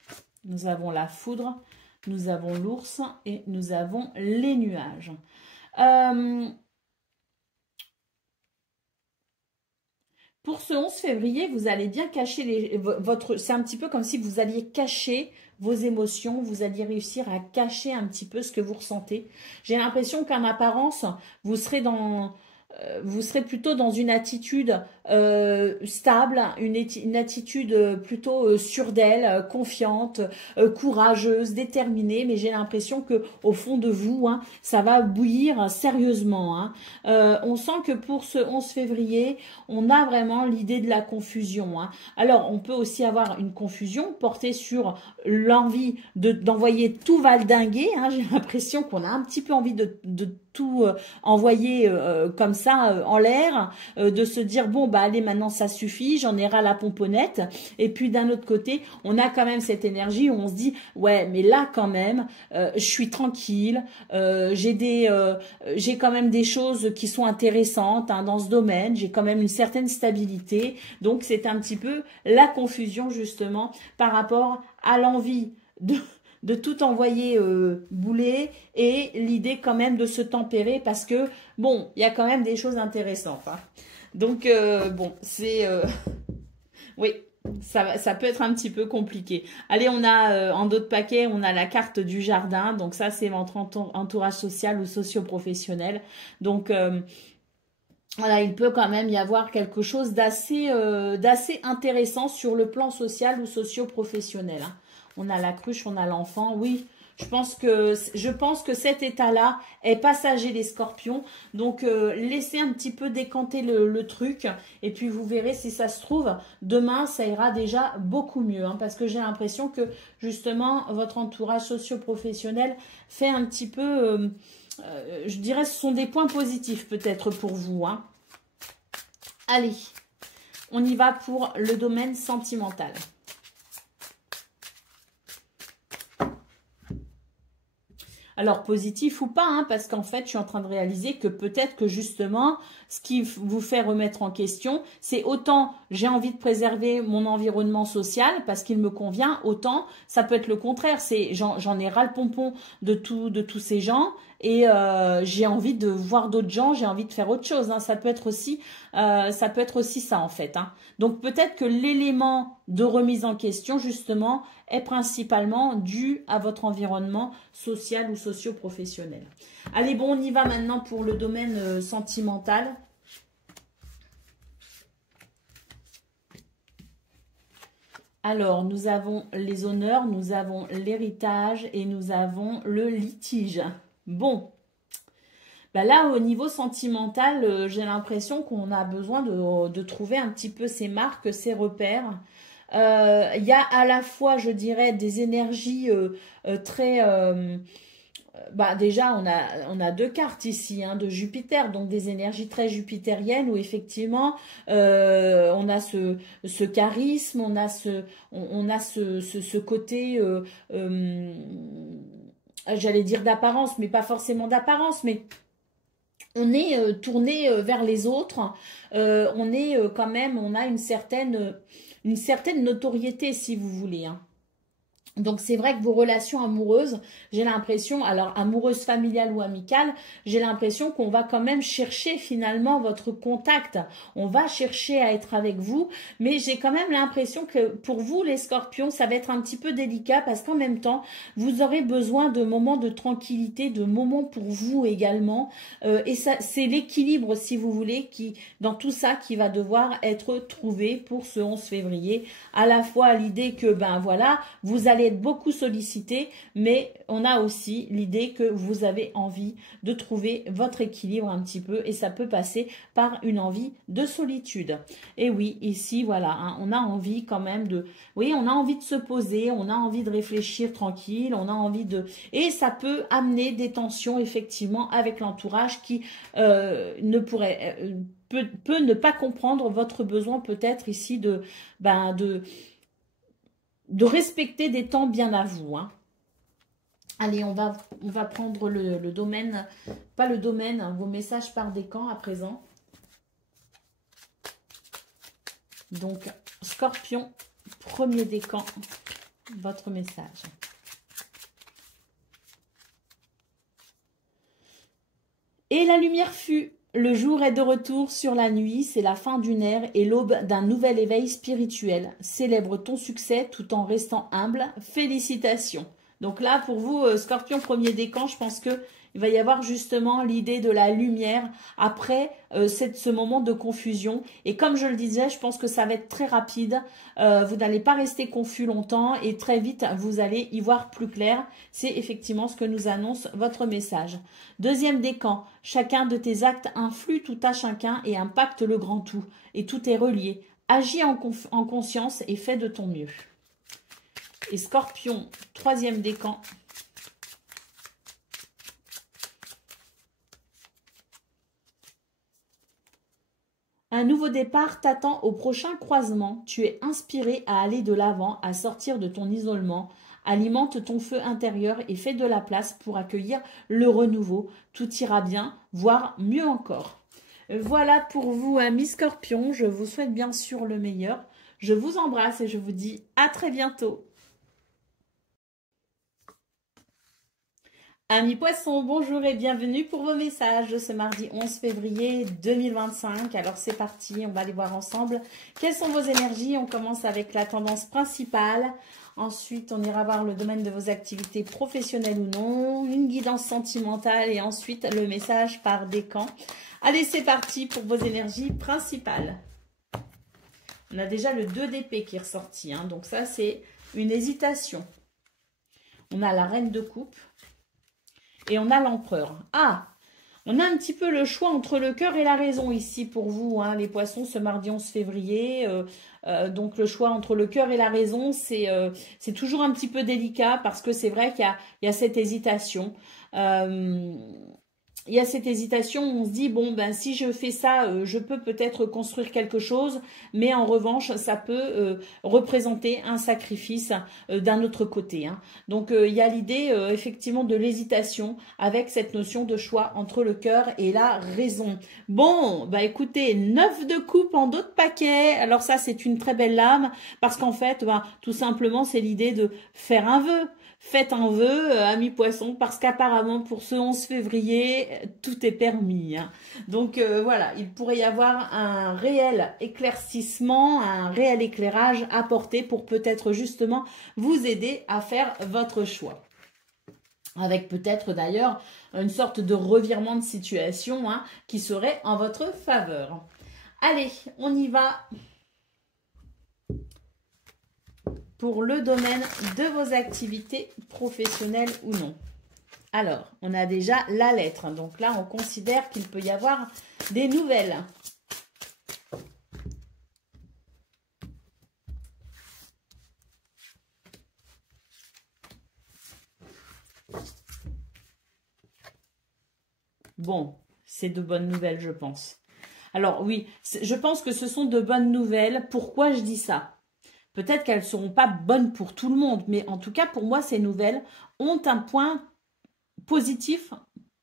nous avons la foudre, nous avons l'ours et nous avons les nuages. Pour ce 11 février, vous allez bien cacher c'est un petit peu comme si vous alliez cacher vos émotions, vous alliez réussir à cacher un petit peu ce que vous ressentez. J'ai l'impression qu'en apparence, vous serez plutôt dans une attitude stable, une attitude plutôt sûre d'elle, confiante, courageuse, déterminée, mais j'ai l'impression que au fond de vous, hein, ça va bouillir sérieusement, hein. On sent que pour ce 11 février, on a vraiment l'idée de la confusion, hein. Alors, on peut aussi avoir une confusion portée sur l'envie d'envoyer tout valdinguer, hein. J'ai l'impression qu'on a un petit peu envie de tout envoyer comme ça en l'air, de se dire bon bah allez maintenant ça suffit, j'en ai ras la pomponnette. Et puis d'un autre côté, on a quand même cette énergie où on se dit ouais mais là quand même je suis tranquille, j'ai quand même des choses qui sont intéressantes, hein, dans ce domaine, j'ai quand même une certaine stabilité. Donc c'est un petit peu la confusion justement par rapport à l'envie de tout envoyer bouler et l'idée quand même de se tempérer parce que, bon, il y a quand même des choses intéressantes, hein. Donc, bon, c'est... oui, ça peut être un petit peu compliqué. Allez, on a, en d'autres paquets, on a la carte du jardin. Donc ça, c'est votre entourage social ou socio-professionnel. Donc... voilà, il peut quand même y avoir quelque chose d'assez intéressant sur le plan social ou socio-professionnel, hein. On a la cruche, on a l'enfant, oui. Je pense que cet état-là est passager les scorpions. Donc, laissez un petit peu décanter le truc. Et puis, vous verrez si ça se trouve, demain, ça ira déjà beaucoup mieux, hein, parce que j'ai l'impression que, justement, votre entourage socio-professionnel fait un petit peu... je dirais ce sont des points positifs peut-être pour vous, hein. Allez, on y va pour le domaine sentimental. Alors, positif ou pas, hein, parce qu'en fait, je suis en train de réaliser que peut-être que justement, ce qui vous fait remettre en question, c'est autant j'ai envie de préserver mon environnement social parce qu'il me convient, autant ça peut être le contraire. C'est j'en ai ras le pompon de tous ces gens et j'ai envie de voir d'autres gens, j'ai envie de faire autre chose, hein. Ça peut être aussi ça en fait, hein. Donc peut-être que l'élément de remise en question justement est principalement dû à votre environnement social ou socio-professionnel. Allez, bon, on y va maintenant pour le domaine sentimental. Alors, nous avons les honneurs, nous avons l'héritage et nous avons le litige. Bon, ben là, au niveau sentimental, j'ai l'impression qu'on a besoin de trouver un petit peu ses marques, ses repères. Il y a à la fois, je dirais, des énergies très... bah déjà, on a deux cartes ici, hein, de Jupiter, donc des énergies très jupitériennes où effectivement, on a ce charisme, on a ce côté... j'allais dire d'apparence, mais pas forcément d'apparence, mais... on est tourné vers les autres, on est quand même, on a une certaine notoriété si vous voulez, hein. Donc c'est vrai que vos relations amoureuses, j'ai l'impression, alors amoureuses, familiales ou amicales, j'ai l'impression qu'on va quand même chercher finalement votre contact. On va chercher à être avec vous, mais j'ai quand même l'impression que pour vous les scorpions, ça va être un petit peu délicat parce qu'en même temps, vous aurez besoin de moments de tranquillité, de moments pour vous également. Et ça, c'est l'équilibre, si vous voulez, qui dans tout ça qui va devoir être trouvé pour ce 11 février. À la fois l'idée que, ben voilà, vous allez allez être beaucoup sollicité, mais on a aussi l'idée que vous avez envie de trouver votre équilibre un petit peu et ça peut passer par une envie de solitude. Et oui, ici, voilà, hein, on a envie quand même de... Oui, on a envie de se poser, on a envie de réfléchir tranquille, on a envie de... Et ça peut amener des tensions, effectivement, avec l'entourage qui ne pourrait... peut ne pas comprendre votre besoin peut-être ici de respecter des temps bien à vous. Hein. Allez, on va prendre le domaine, pas le domaine, hein, vos messages par décan à présent. Donc, Scorpion, premier décan, votre message. Et la lumière fut. Le jour est de retour sur la nuit, c'est la fin d'une ère et l'aube d'un nouvel éveil spirituel. Célèbre ton succès tout en restant humble. Félicitations. Donc là, pour vous, Scorpion premier décan, je pense que il va y avoir justement l'idée de la lumière après ce moment de confusion. Et comme je le disais, je pense que ça va être très rapide. Vous n'allez pas rester confus longtemps et très vite, vous allez y voir plus clair. C'est effectivement ce que nous annonce votre message. Deuxième décan, chacun de tes actes influe tout à chacun et impacte le grand tout. Et tout est relié. Agis en conscience et fais de ton mieux. Et Scorpion, troisième décan. Un nouveau départ t'attend au prochain croisement. Tu es inspiré à aller de l'avant, à sortir de ton isolement. Alimente ton feu intérieur et fais de la place pour accueillir le renouveau. Tout ira bien, voire mieux encore. Voilà pour vous, amis Scorpions. Je vous souhaite bien sûr le meilleur. Je vous embrasse et je vous dis à très bientôt. Amis Poissons, bonjour et bienvenue pour vos messages de ce mardi 11 février 2025. Alors c'est parti, on va aller voir ensemble quelles sont vos énergies. On commence avec la tendance principale. Ensuite, on ira voir le domaine de vos activités professionnelles ou non, une guidance sentimentale et ensuite le message par décan. Allez, c'est parti pour vos énergies principales. On a déjà le 2 d'épée qui est ressorti, hein, donc ça c'est une hésitation. On a la reine de coupe. Et on a l'empereur. Ah, on a un petit peu le choix entre le cœur et la raison ici pour vous, hein, les poissons, ce mardi 11 février. Donc le choix entre le cœur et la raison, c'est toujours un petit peu délicat parce que c'est vrai qu'il y a cette hésitation. Il y a cette hésitation où on se dit, bon, ben si je fais ça, je peux peut-être construire quelque chose, mais en revanche, ça peut représenter un sacrifice d'un autre côté. Hein. Donc, il y a l'idée, effectivement, de l'hésitation avec cette notion de choix entre le cœur et la raison. Bon, bah écoutez, 9 de coupe en d'autres paquets. Alors ça, c'est une très belle lame parce qu'en fait, bah, tout simplement, c'est l'idée de faire un vœu. Faites un vœu, amis poissons, parce qu'apparemment pour ce 11 février, tout est permis. Hein. Donc voilà, il pourrait y avoir un réel éclaircissement, un réel éclairage apporté pour peut-être justement vous aider à faire votre choix. Avec peut-être d'ailleurs une sorte de revirement de situation hein, qui serait en votre faveur. Allez, on y va. Pour le domaine de vos activités professionnelles ou non. Alors, on a déjà la lettre. Donc là, on considère qu'il peut y avoir des nouvelles. Bon, c'est de bonnes nouvelles, je pense. Alors oui, je pense que ce sont de bonnes nouvelles. Pourquoi je dis ça ? Peut-être qu'elles ne seront pas bonnes pour tout le monde, mais en tout cas, pour moi, ces nouvelles ont un point positif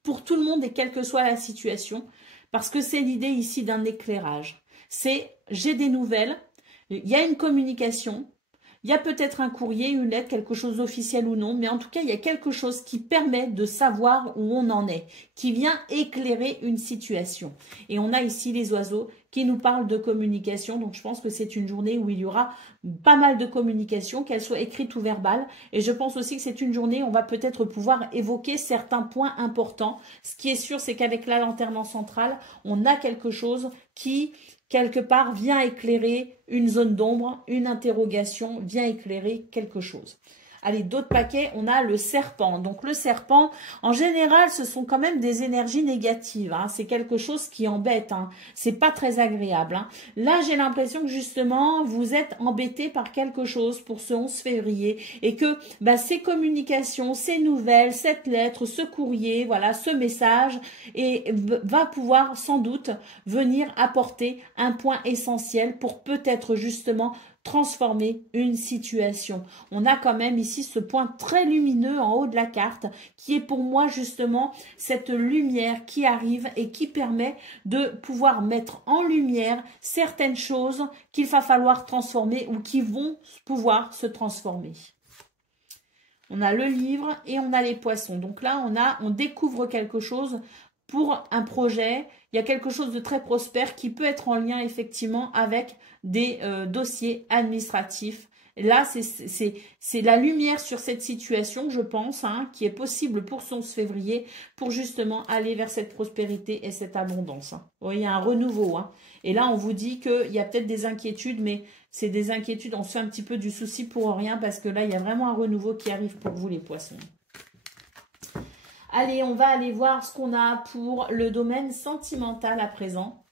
pour tout le monde et quelle que soit la situation, parce que c'est l'idée ici d'un éclairage. C'est j'ai des nouvelles, il y a une communication, il y a peut-être un courrier, une lettre, quelque chose d'officiel ou non, mais en tout cas, il y a quelque chose qui permet de savoir où on en est, qui vient éclairer une situation. Et on a ici les oiseaux qui nous parlent de communication, donc je pense que c'est une journée où il y aura pas mal de communication, qu'elle soit écrite ou verbale, et je pense aussi que c'est une journée où on va peut-être pouvoir évoquer certains points importants. Ce qui est sûr, c'est qu'avec la lanterne centrale, on a quelque chose qui quelque part vient éclairer une zone d'ombre, une interrogation, vient éclairer quelque chose. Allez, d'autres paquets, on a le serpent. Donc le serpent, en général, ce sont quand même des énergies négatives. Hein. C'est quelque chose qui embête. Hein. C'est pas très agréable. Hein. Là, j'ai l'impression que justement, vous êtes embêté par quelque chose pour ce 11 février et que bah, ces communications, ces nouvelles, cette lettre, ce courrier, voilà, ce message et va pouvoir sans doute venir apporter un point essentiel pour peut-être justement transformer une situation. On a quand même ici ce point très lumineux en haut de la carte qui est pour moi justement cette lumière qui arrive et qui permet de pouvoir mettre en lumière certaines choses qu'il va falloir transformer ou qui vont pouvoir se transformer. On a le livre et on a les poissons. Donc là, on découvre quelque chose pour un projet. Il y a quelque chose de très prospère qui peut être en lien effectivement avec des dossiers administratifs. Et là, c'est la lumière sur cette situation, je pense, hein, qui est possible pour ce 11 février, pour justement aller vers cette prospérité et cette abondance. Hein. Vous voyez, il y a un renouveau. Hein. Et là, on vous dit qu'il y a peut-être des inquiétudes, mais c'est des inquiétudes, on se fait un petit peu du souci pour rien, parce que là, il y a vraiment un renouveau qui arrive pour vous, les poissons. Allez, on va aller voir ce qu'on a pour le domaine sentimental à présent.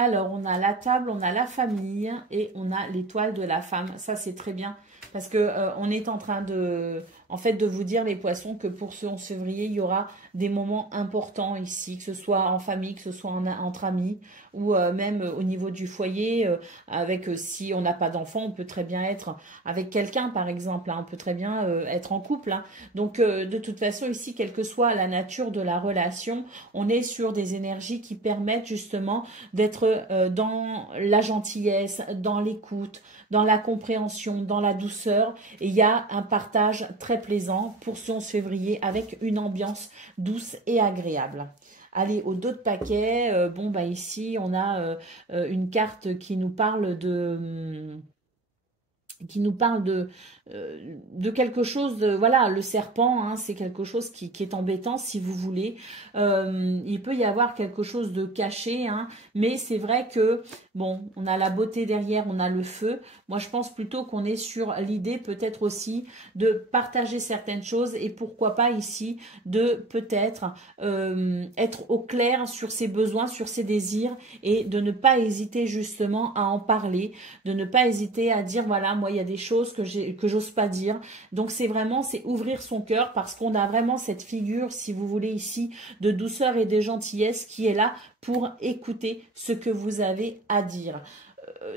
Alors, on a la table, on a la famille et on a l'étoile de la femme. Ça, c'est très bien parce que on est en train de, en fait, de vous dire, les poissons, que pour ce 11 février, il y aura des moments importants ici, que ce soit en famille, que ce soit entre amis ou même au niveau du foyer. Avec si on n'a pas d'enfant, on peut très bien être avec quelqu'un, par exemple. Hein, on peut très bien être en couple. Hein. Donc, de toute façon, ici, quelle que soit la nature de la relation, on est sur des énergies qui permettent justement d'être dans la gentillesse, dans l'écoute, dans la compréhension, dans la douceur. Et il y a un partage très plaisant pour ce 11 février avec une ambiance douce et agréable. Allez, au dos de paquet, bon, bah ici, on a une carte qui nous parle de... de quelque chose de, voilà, le serpent, hein, c'est quelque chose qui est embêtant si vous voulez. Il peut y avoir quelque chose de caché, hein, mais c'est vrai que, bon, on a la beauté derrière, on a le feu. Moi, je pense plutôt qu'on est sur l'idée peut-être aussi de partager certaines choses et pourquoi pas ici de peut-être être au clair sur ses besoins, sur ses désirs et de ne pas hésiter justement à en parler, de ne pas hésiter à dire, voilà, moi, il y a des choses que j'ose pas dire. Donc, c'est ouvrir son cœur parce qu'on a vraiment cette figure, si vous voulez, ici, de douceur et de gentillesse qui est là pour écouter ce que vous avez à dire.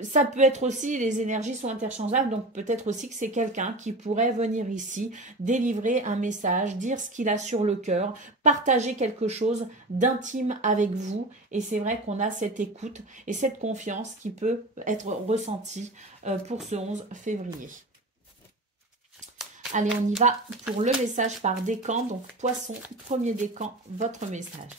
Ça peut être aussi, les énergies sont interchangeables, donc peut-être aussi que c'est quelqu'un qui pourrait venir ici, délivrer un message, dire ce qu'il a sur le cœur, partager quelque chose d'intime avec vous. Et c'est vrai qu'on a cette écoute et cette confiance qui peut être ressentie pour ce 11 février. Allez, on y va pour le message par décan. Donc, poisson, premier décan, votre message.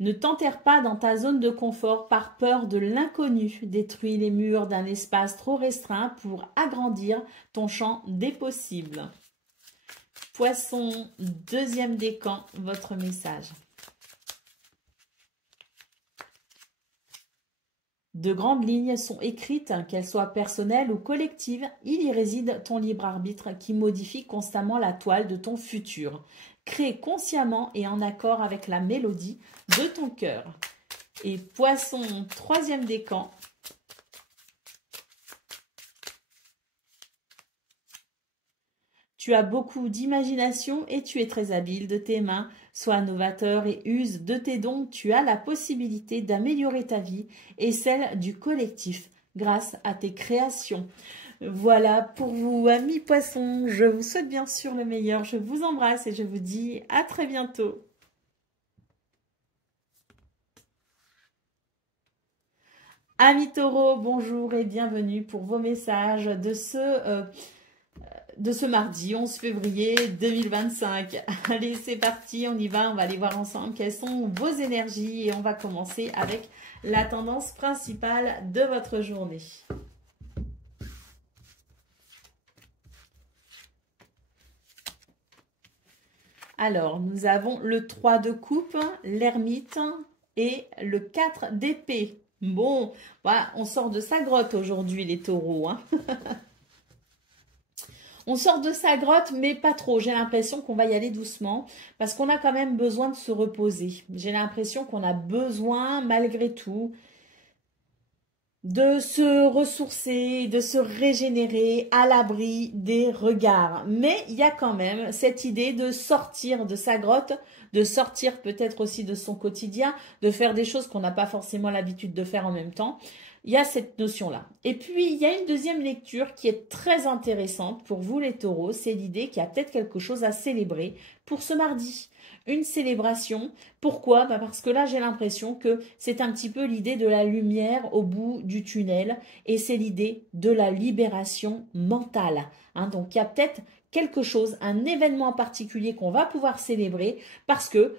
Ne t'enterre pas dans ta zone de confort par peur de l'inconnu. Détruis les murs d'un espace trop restreint pour agrandir ton champ des possibles. Poisson, deuxième décan, votre message. De grandes lignes sont écrites, qu'elles soient personnelles ou collectives. Il y réside ton libre arbitre qui modifie constamment la toile de ton futur. Crée consciemment et en accord avec la mélodie de ton cœur. Et poisson, troisième décan. Tu as beaucoup d'imagination et tu es très habile de tes mains. Sois novateur et use de tes dons. Tu as la possibilité d'améliorer ta vie et celle du collectif grâce à tes créations. Voilà pour vous, amis poissons. Je vous souhaite bien sûr le meilleur. Je vous embrasse et je vous dis à très bientôt. Amis taureaux, bonjour et bienvenue pour vos messages de ce mardi 11 février 2025. Allez, c'est parti, on y va, on va aller voir ensemble quelles sont vos énergies et on va commencer avec la tendance principale de votre journée. Alors, nous avons le 3 de coupe, l'ermite et le 4 d'épée. Bon, voilà, on sort de sa grotte aujourd'hui les taureaux, hein. On sort de sa grotte, mais pas trop. J'ai l'impression qu'on va y aller doucement parce qu'on a quand même besoin de se reposer. J'ai l'impression qu'on a besoin, malgré tout, de se ressourcer, de se régénérer à l'abri des regards. Mais il y a quand même cette idée de sortir de sa grotte, de sortir peut-être aussi de son quotidien, de faire des choses qu'on n'a pas forcément l'habitude de faire en même temps. Il y a cette notion-là. Et puis, il y a une deuxième lecture qui est très intéressante pour vous les taureaux. C'est l'idée qu'il y a peut-être quelque chose à célébrer pour ce mardi. Une célébration. Pourquoi? Parce que là, j'ai l'impression que c'est un petit peu l'idée de la lumière au bout du tunnel et c'est l'idée de la libération mentale. Hein, donc, il y a peut-être quelque chose, un événement en particulier qu'on va pouvoir célébrer parce que,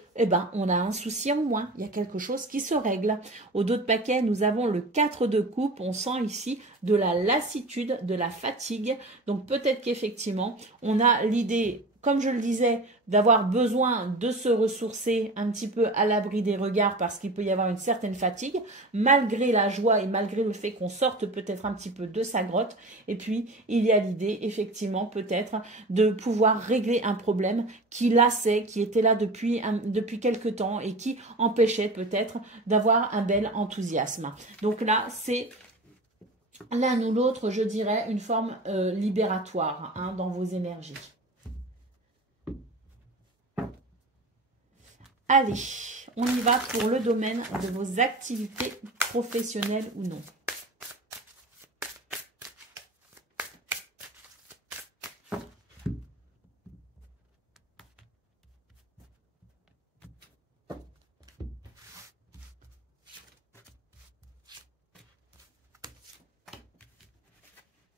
on a un souci en moins. Il y a quelque chose qui se règle. Au dos de paquet, nous avons le 4 de coupe. On sent ici de la lassitude, de la fatigue. Donc, peut-être qu'effectivement, on a l'idée, comme je le disais, d'avoir besoin de se ressourcer un petit peu à l'abri des regards parce qu'il peut y avoir une certaine fatigue, malgré la joie et malgré le fait qu'on sorte peut-être un petit peu de sa grotte. Et puis, il y a l'idée, effectivement, peut-être de pouvoir régler un problème qui lassait, qui était là depuis quelque temps et qui empêchait peut-être d'avoir un bel enthousiasme. Donc là, c'est l'un ou l'autre, je dirais, une forme libératoire hein, dans vos énergies. Allez, on y va pour le domaine de vos activités professionnelles ou non.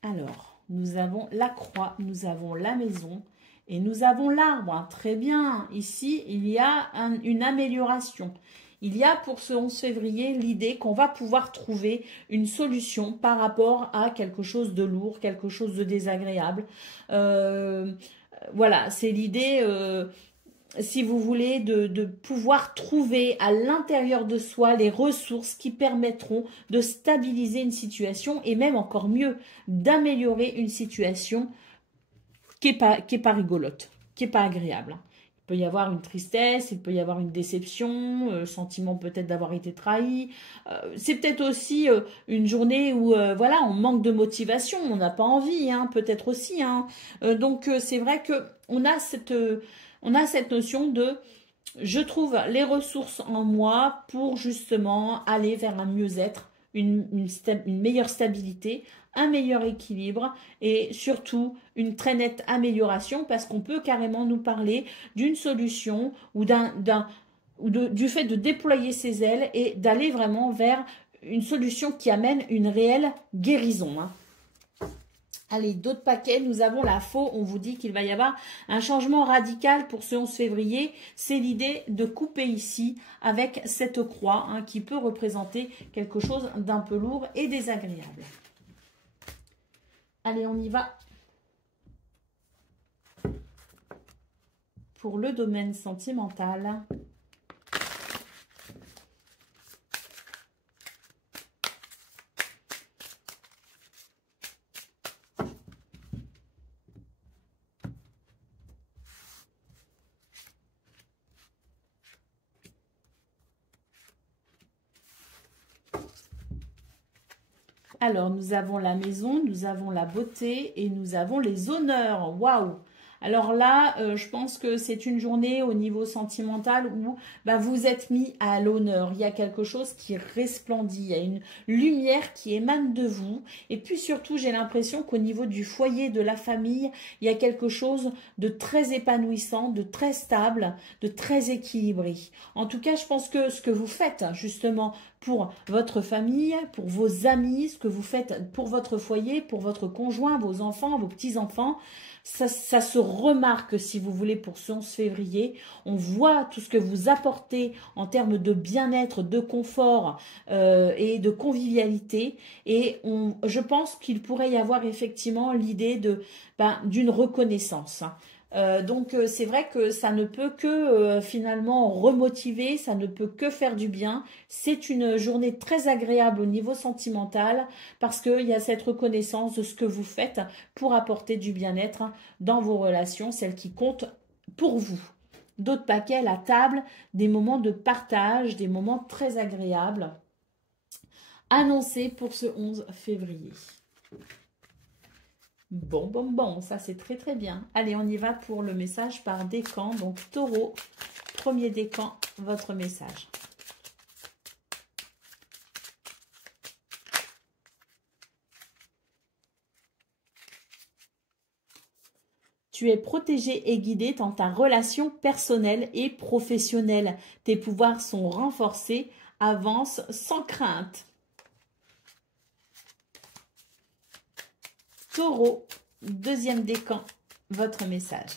Alors, nous avons la croix, nous avons la maison et nous avons l'arbre. Très bien, ici, il y a une amélioration. Il y a pour ce 11 février l'idée qu'on va pouvoir trouver une solution par rapport à quelque chose de lourd, quelque chose de désagréable. Voilà, c'est l'idée... si vous voulez, de pouvoir trouver à l'intérieur de soi les ressources qui permettront de stabiliser une situation et même encore mieux, d'améliorer une situation qui est pas rigolote, qui est pas agréable. Il peut y avoir une tristesse, il peut y avoir une déception, sentiment peut-être d'avoir été trahi. C'est peut-être aussi une journée où voilà, on manque de motivation, on n'a pas envie, hein, peut-être aussi. Hein. Donc c'est vrai que on a cette notion de je trouve les ressources en moi pour justement aller vers un mieux-être, une meilleure stabilité, un meilleur équilibre et surtout une très nette amélioration parce qu'on peut carrément nous parler d'une solution ou du fait de déployer ses ailes et d'aller vraiment vers une solution qui amène une réelle guérison. Hein. Allez, d'autres paquets, nous avons la faux, on vous dit qu'il va y avoir un changement radical pour ce 11 février. C'est l'idée de couper ici avec cette croix hein, qui peut représenter quelque chose d'un peu lourd et désagréable. Allez, on y va. Pour le domaine sentimental. Alors, nous avons la maison, nous avons la beauté et nous avons les honneurs. Waouh! Alors là, je pense que c'est une journée au niveau sentimental où vous êtes mis à l'honneur. Il y a quelque chose qui resplendit, il y a une lumière qui émane de vous. Et puis surtout, j'ai l'impression qu'au niveau du foyer, de la famille, il y a quelque chose de très épanouissant, de très stable, de très équilibré. En tout cas, je pense que ce que vous faites justement pour votre famille, pour vos amis, ce que vous faites pour votre foyer, pour votre conjoint, vos enfants, vos petits-enfants. Ça se remarque, si vous voulez, pour ce 11 février. On voit tout ce que vous apportez en termes de bien-être, de confort et de convivialité. Et je pense qu'il pourrait y avoir effectivement l'idée d'une reconnaissance. Donc c'est vrai que ça ne peut que finalement remotiver, ça ne peut que faire du bien. C'est une journée très agréable au niveau sentimental parce qu'il y a cette reconnaissance de ce que vous faites pour apporter du bien-être dans vos relations, celles qui comptent pour vous. D'autres paquets, la table, des moments de partage, des moments très agréables annoncés pour ce 11 février. Bon, ça c'est très très bien. Allez, on y va pour le message par décan. Donc Taureau, premier décan, votre message. Tu es protégé et guidé dans ta relation personnelle et professionnelle. Tes pouvoirs sont renforcés. Avance sans crainte. Taureau, deuxième décan, votre message.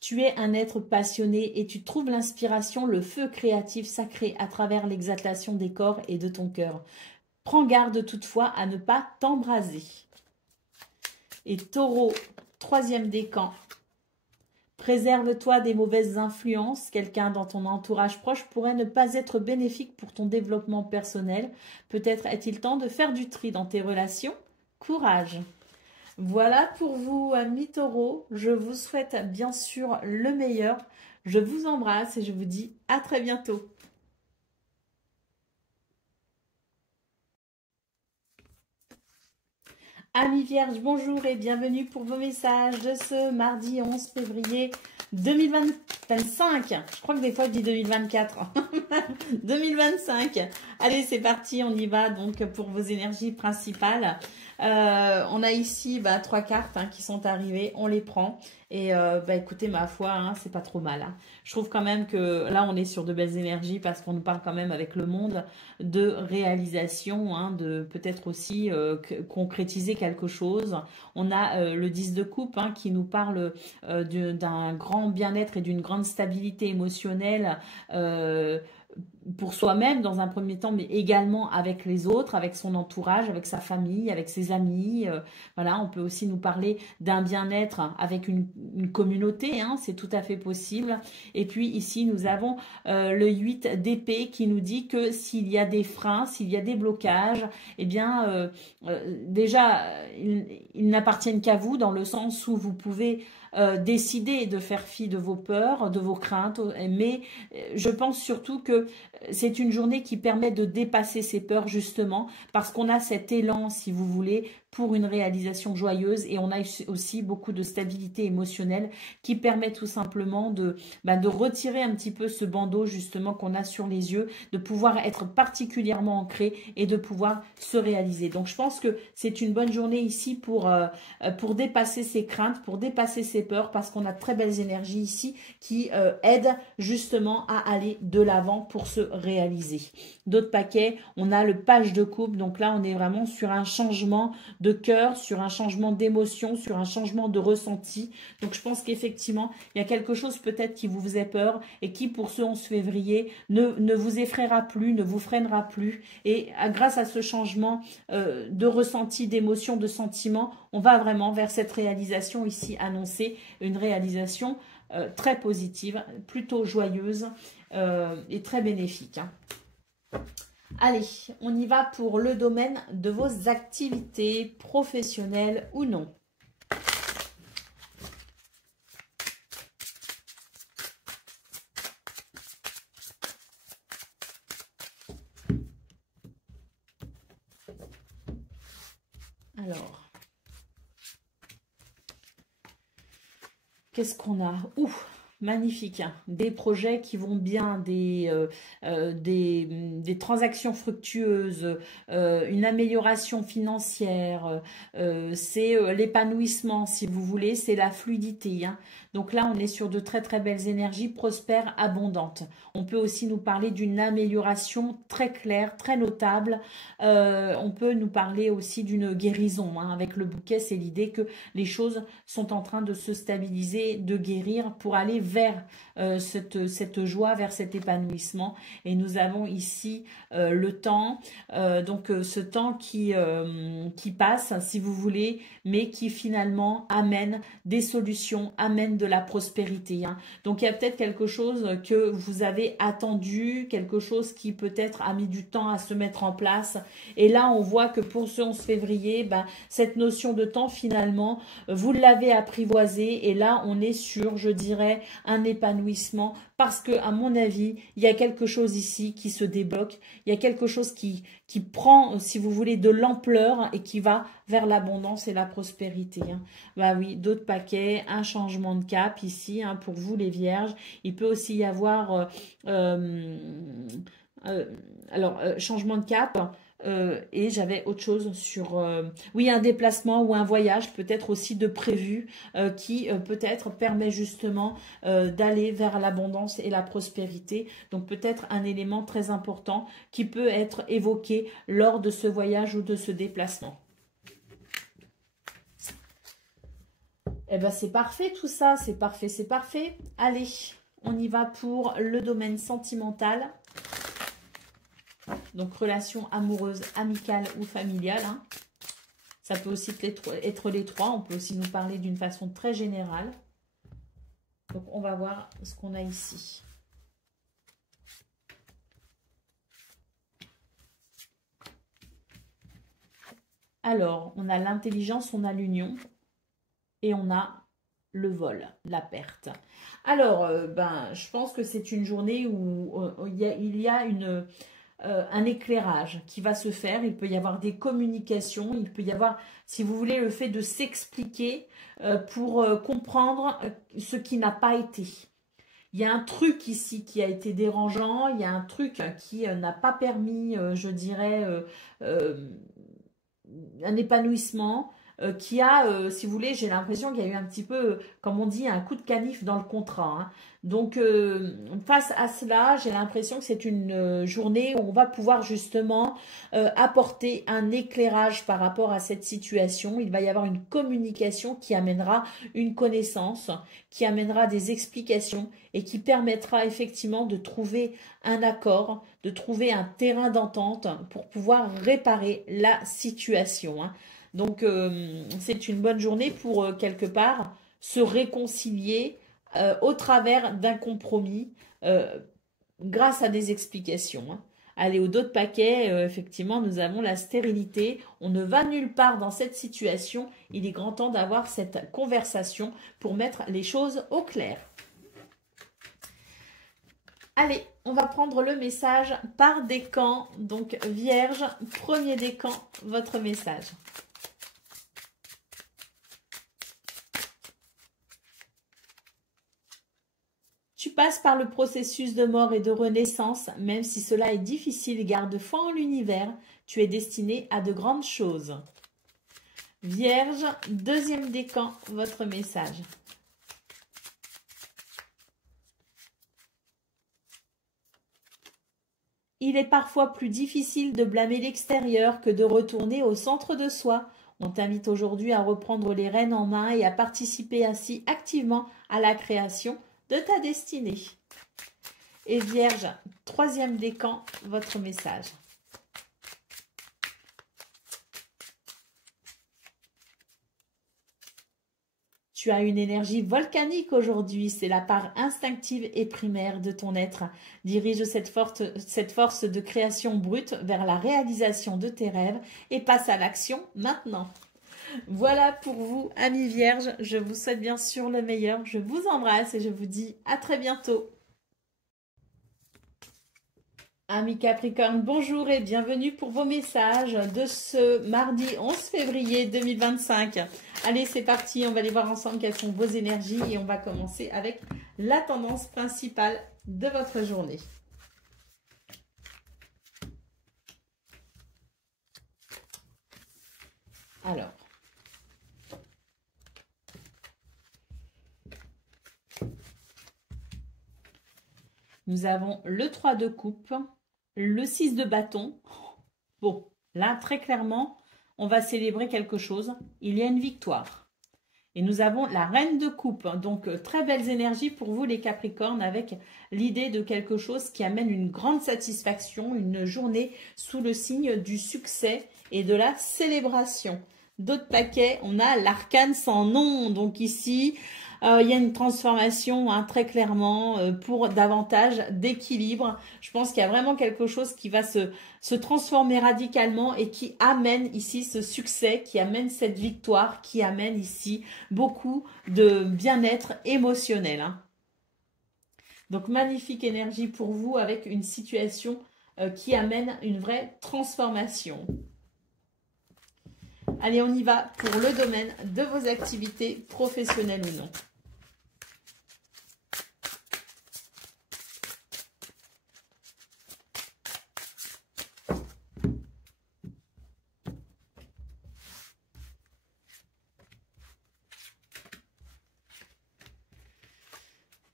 Tu es un être passionné et tu trouves l'inspiration, le feu créatif sacré à travers l'exaltation des corps et de ton cœur. Prends garde toutefois à ne pas t'embraser. Et Taureau, troisième décan. Préserve-toi des mauvaises influences. Quelqu'un dans ton entourage proche pourrait ne pas être bénéfique pour ton développement personnel. Peut-être est-il temps de faire du tri dans tes relations. Courage. Voilà pour vous, amis taureaux. Je vous souhaite bien sûr le meilleur. Je vous embrasse et je vous dis à très bientôt. Amis vierges, bonjour et bienvenue pour vos messages de ce mardi 11 février 2025. Je crois que des fois je dis 2024. 2025. Allez, c'est parti, on y va donc pour vos énergies principales. On a ici 3 cartes qui sont arrivées, on les prend. Et écoutez, ma foi, c'est pas trop mal. Je trouve quand même que là, on est sur de belles énergies parce qu'on nous parle quand même avec le monde de réalisation, de peut-être aussi concrétiser quelque chose. On a le 10 de coupe qui nous parle d'un grand bien-être et d'une grande stabilité émotionnelle pour soi-même dans un premier temps, mais également avec les autres, avec son entourage, avec sa famille, avec ses amis. Voilà, on peut aussi nous parler d'un bien-être avec une communauté, c'est tout à fait possible. Et puis ici, nous avons le 8 d'épée qui nous dit que s'il y a des freins, s'il y a des blocages, eh bien, déjà, ils n'appartiennent qu'à vous dans le sens où vous pouvez décider de faire fi de vos peurs, de vos craintes, mais je pense surtout que c'est une journée qui permet de dépasser ces peurs justement parce qu'on a cet élan, si vous voulez, pour une réalisation joyeuse et on a aussi beaucoup de stabilité émotionnelle qui permet tout simplement de retirer un petit peu ce bandeau justement qu'on a sur les yeux, de pouvoir être particulièrement ancré et de pouvoir se réaliser. Donc je pense que c'est une bonne journée ici pour dépasser ses craintes, pour dépasser ses peurs parce qu'on a de très belles énergies ici qui aident justement à aller de l'avant pour se réaliser. D'autres paquets, on a le page de coupe, donc là on est vraiment sur un changement de cœur, sur un changement d'émotion, sur un changement de ressenti. Donc je pense qu'effectivement, il y a quelque chose peut-être qui vous faisait peur et qui pour ce 11 février ne vous effraiera plus, ne vous freinera plus. Et grâce à ce changement de ressenti, d'émotion, de sentiment, on va vraiment vers cette réalisation ici annoncée, une réalisation très positive, plutôt joyeuse et très bénéfique. Allez, on y va pour le domaine de vos activités professionnelles ou non. Alors, qu'est-ce qu'on a? magnifique, hein. Des projets qui vont bien, des transactions fructueuses, une amélioration financière, c'est l'épanouissement si vous voulez, c'est la fluidité, hein. Donc là, on est sur de très très belles énergies prospères, abondantes. On peut aussi nous parler d'une amélioration très claire, très notable. On peut nous parler aussi d'une guérison, hein. Avec le bouquet, c'est l'idée que les choses sont en train de se stabiliser, de guérir pour aller vers cette joie, vers cet épanouissement. Et nous avons ici le temps, donc ce temps qui passe, si vous voulez, mais qui finalement amène des solutions, amène de la prospérité, hein. Donc il y a peut-être quelque chose que vous avez attendu, quelque chose qui peut-être a mis du temps à se mettre en place. Et là, on voit que pour ce 11 février, ben, cette notion de temps, finalement, vous l'avez apprivoisée. Et là, on est sur, je dirais, un épanouissement. Parce que, à mon avis, il y a quelque chose ici qui se débloque. Il y a quelque chose qui prend, si vous voulez, de l'ampleur et qui va vers l'abondance et la prospérité, hein. Bah oui, d'autres paquets, un changement de cap ici, hein, pour vous les vierges. Il peut aussi y avoir changement de cap. Et j'avais autre chose sur, oui, un déplacement ou un voyage peut-être aussi de prévu qui peut-être permet justement d'aller vers l'abondance et la prospérité. Donc peut-être un élément très important qui peut être évoqué lors de ce voyage ou de ce déplacement. Eh ben c'est parfait tout ça, c'est parfait, c'est parfait. Allez, on y va pour le domaine sentimental. Donc, relation amoureuse, amicale ou familiale, hein. Ça peut aussi être les trois. On peut aussi nous parler d'une façon très générale. Donc, on va voir ce qu'on a ici. Alors, on a l'intelligence, on a l'union et on a le vol, la perte. Alors, je pense que c'est une journée où il y a un éclairage qui va se faire. Il peut y avoir des communications, il peut y avoir, si vous voulez, le fait de s'expliquer pour comprendre ce qui n'a pas été. Il y a un truc ici qui a été dérangeant, il y a un truc qui n'a pas permis, je dirais, un épanouissement. Qui a, si vous voulez, j'ai l'impression qu'il y a eu un petit peu, comme on dit, un coup de canif dans le contrat, hein. Donc, face à cela, j'ai l'impression que c'est une journée où on va pouvoir justement apporter un éclairage par rapport à cette situation. Il va y avoir une communication qui amènera une connaissance, qui amènera des explications et qui permettra effectivement de trouver un accord, de trouver un terrain d'entente pour pouvoir réparer la situation, hein. Donc, c'est une bonne journée pour, quelque part, se réconcilier au travers d'un compromis grâce à des explications, hein. Allez, au dos de paquet, effectivement, nous avons la stérilité. On ne va nulle part dans cette situation. Il est grand temps d'avoir cette conversation pour mettre les choses au clair. Allez, on va prendre le message par décan. Donc, Vierge, premier décan, votre message. Tu passes par le processus de mort et de renaissance, même si cela est difficile, garde foi en l'univers, tu es destiné à de grandes choses. Vierge, deuxième décan, votre message. Il est parfois plus difficile de blâmer l'extérieur que de retourner au centre de soi. On t'invite aujourd'hui à reprendre les rênes en main et à participer ainsi activement à la création de ta destinée. Et Vierge, troisième décan, votre message. Tu as une énergie volcanique aujourd'hui, c'est la part instinctive et primaire de ton être. Dirige cette force de création brute vers la réalisation de tes rêves et passe à l'action maintenant. Voilà pour vous, amis vierges. Je vous souhaite bien sûr le meilleur. Je vous embrasse et je vous dis à très bientôt. Amis Capricorne, bonjour et bienvenue pour vos messages de ce mardi 11 février 2025. Allez, c'est parti, on va aller voir ensemble quelles sont vos énergies et on va commencer avec la tendance principale de votre journée. Alors, nous avons le 3 de coupe, le 6 de bâton. Bon, là, très clairement, on va célébrer quelque chose. Il y a une victoire. Et nous avons la reine de coupe. Donc, très belles énergies pour vous, les Capricornes, avec l'idée de quelque chose qui amène une grande satisfaction, une journée sous le signe du succès et de la célébration. D'autres paquets, on a l'arcane sans nom. Donc ici, il y a une transformation très clairement pour davantage d'équilibre. Je pense qu'il y a vraiment quelque chose qui va se transformer radicalement et qui amène ici ce succès, qui amène cette victoire, qui amène ici beaucoup de bien-être émotionnel. Donc magnifique énergie pour vous avec une situation qui amène une vraie transformation. Allez, on y va pour le domaine de vos activités professionnelles ou non.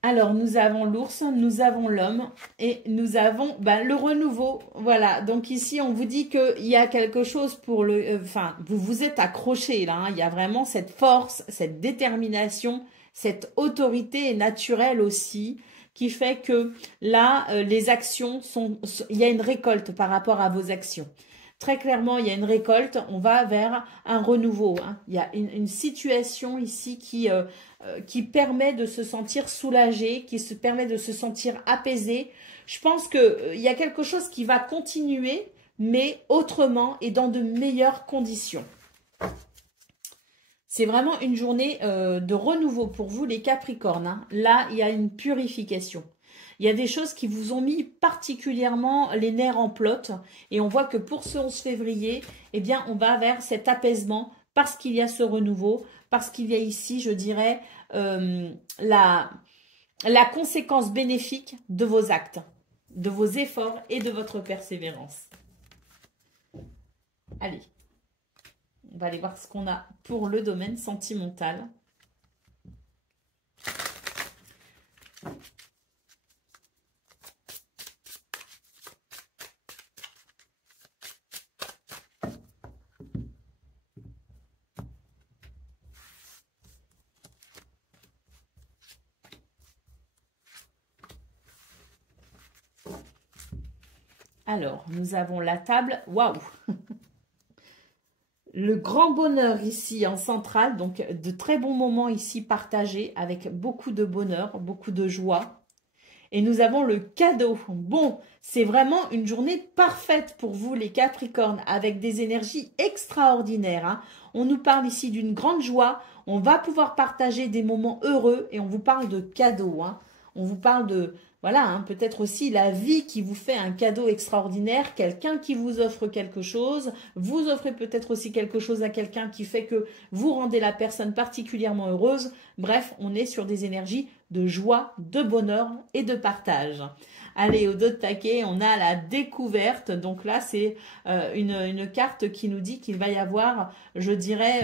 Alors, nous avons l'ours, nous avons l'homme et nous avons le renouveau. Voilà, donc ici, on vous dit qu'il y a quelque chose pour le... vous vous êtes accroché là, hein. Il y a vraiment cette force, cette détermination, cette autorité naturelle aussi qui fait que là, les actions sont... Il y a une récolte par rapport à vos actions. Très clairement, il y a une récolte, on va vers un renouveau. Hein. Il y a une situation ici qui permet de se sentir soulagé, qui se permet de se sentir apaisé. Je pense qu'il y a quelque chose qui va continuer, mais autrement et dans de meilleures conditions. C'est vraiment une journée de renouveau pour vous, les Capricornes. Hein. Là, il y a une purification. Il y a des choses qui vous ont mis particulièrement les nerfs en plot. Et on voit que pour ce 11 février, eh bien, on va vers cet apaisement parce qu'il y a ce renouveau, parce qu'il y a ici, je dirais, la conséquence bénéfique de vos actes, de vos efforts et de votre persévérance. Allez, on va aller voir ce qu'on a pour le domaine sentimental. Alors, nous avons la table. Waouh! Le grand bonheur ici en centrale, donc de très bons moments ici partagés avec beaucoup de bonheur, beaucoup de joie. Et nous avons le cadeau. Bon, c'est vraiment une journée parfaite pour vous les Capricornes avec des énergies extraordinaires. Hein. On nous parle ici d'une grande joie. On va pouvoir partager des moments heureux et on vous parle de cadeaux. Hein. On vous parle de... Voilà, hein, peut-être aussi la vie qui vous fait un cadeau extraordinaire, quelqu'un qui vous offre quelque chose, vous offrez peut-être aussi quelque chose à quelqu'un qui fait que vous rendez la personne particulièrement heureuse. Bref, on est sur des énergies de joie, de bonheur et de partage. Allez, au dos de taquet, on a la découverte. Donc là, c'est une carte qui nous dit qu'il va y avoir, je dirais...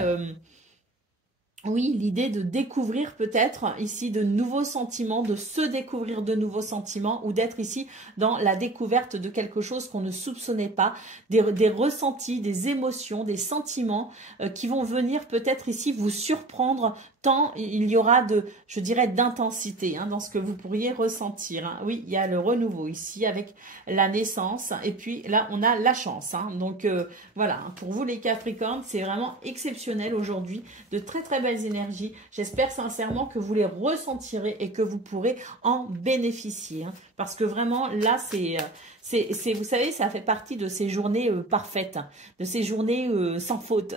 oui, l'idée de découvrir peut-être ici de nouveaux sentiments, de se découvrir de nouveaux sentiments ou d'être ici dans la découverte de quelque chose qu'on ne soupçonnait pas, des ressentis, des émotions, des sentiments qui vont venir peut-être ici vous surprendre tant il y aura de, je dirais, d'intensité hein, dans ce que vous pourriez ressentir. Hein. Oui, il y a le renouveau ici avec la naissance et puis là, on a la chance. Hein. Donc voilà, pour vous les Capricornes, c'est vraiment exceptionnel aujourd'hui, de très très belles énergies. J'espère sincèrement que vous les ressentirez et que vous pourrez en bénéficier. Hein, parce que vraiment, là, vous savez, ça fait partie de ces journées parfaites, de ces journées sans faute.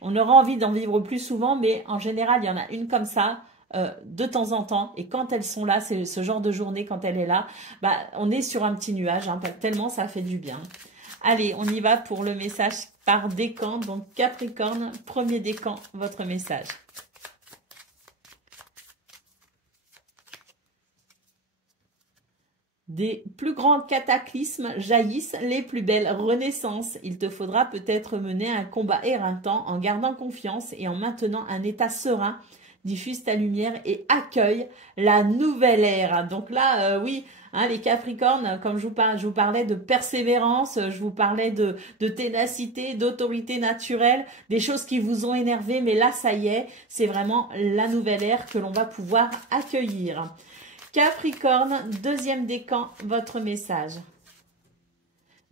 On aura envie d'en vivre plus souvent, mais en général, il y en a une comme ça de temps en temps. Et quand elles sont là, c'est ce genre de journée, quand elle est là, bah, on est sur un petit nuage, hein, tellement ça fait du bien. Allez, on y va pour le message par décan. Donc Capricorne, premier décan, votre message. Des plus grands cataclysmes jaillissent les plus belles renaissances. Il te faudra peut-être mener un combat éreintant en gardant confiance et en maintenant un état serein. Diffuse ta lumière et accueille la nouvelle ère. Donc là, oui, hein, les Capricornes, comme je vous parlais de persévérance, je vous parlais de ténacité, d'autorité naturelle, des choses qui vous ont énervé, mais là, ça y est, c'est vraiment la nouvelle ère que l'on va pouvoir accueillir. Capricorne, deuxième décan, votre message.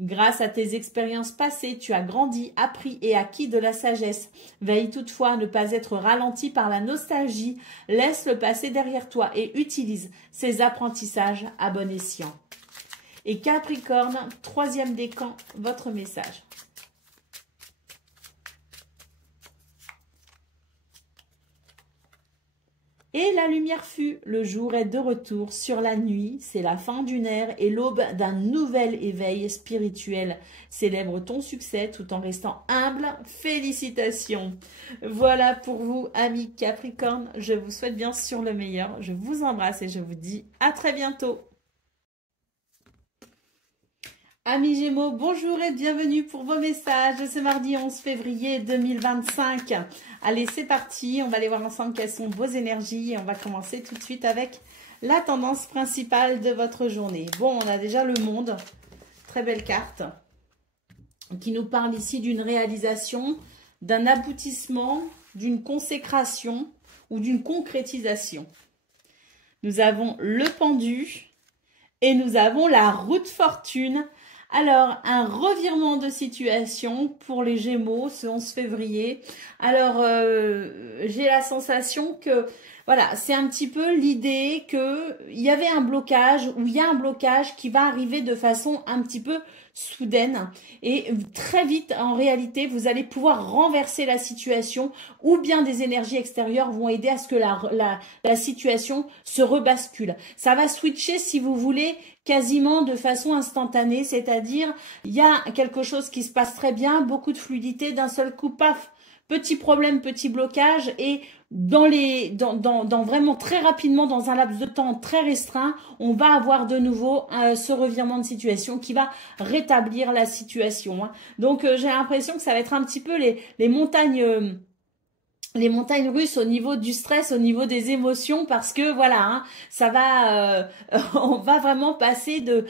Grâce à tes expériences passées, tu as grandi, appris et acquis de la sagesse. Veille toutefois à ne pas être ralenti par la nostalgie. Laisse le passé derrière toi et utilise ces apprentissages à bon escient. Et Capricorne, troisième décan, votre message. Et la lumière fut, le jour est de retour sur la nuit, c'est la fin d'une ère et l'aube d'un nouvel éveil spirituel. Célèbre ton succès tout en restant humble. Félicitations. Voilà pour vous, amis Capricorne. Je vous souhaite bien sûr le meilleur. Je vous embrasse et je vous dis à très bientôt. Amis Gémeaux, bonjour et bienvenue pour vos messages de ce mardi 11 février 2025. Allez, c'est parti, on va aller voir ensemble quelles sont vos énergies et on va commencer tout de suite avec la tendance principale de votre journée. Bon, on a déjà le monde, très belle carte, qui nous parle ici d'une réalisation, d'un aboutissement, d'une consécration ou d'une concrétisation. Nous avons le pendu et nous avons la roue de fortune. Alors, un revirement de situation pour les Gémeaux ce 11 février. Alors, j'ai la sensation que, voilà, c'est un petit peu l'idée qu'il y avait un blocage ou il y a un blocage qui va arriver de façon un petit peu soudaine et très vite en réalité vous allez pouvoir renverser la situation ou bien des énergies extérieures vont aider à ce que la situation se rebascule. Ça va switcher si vous voulez quasiment de façon instantanée, c'est-à-dire il y a quelque chose qui se passe très bien, beaucoup de fluidité, d'un seul coup, paf, petit problème, petit blocage et dans vraiment très rapidement, dans un laps de temps très restreint, on va avoir de nouveau ce revirement de situation qui va rétablir la situation. Hein. Donc j'ai l'impression que ça va être un petit peu les montagnes russes au niveau du stress, au niveau des émotions, parce que voilà, hein, ça va, on va vraiment passer de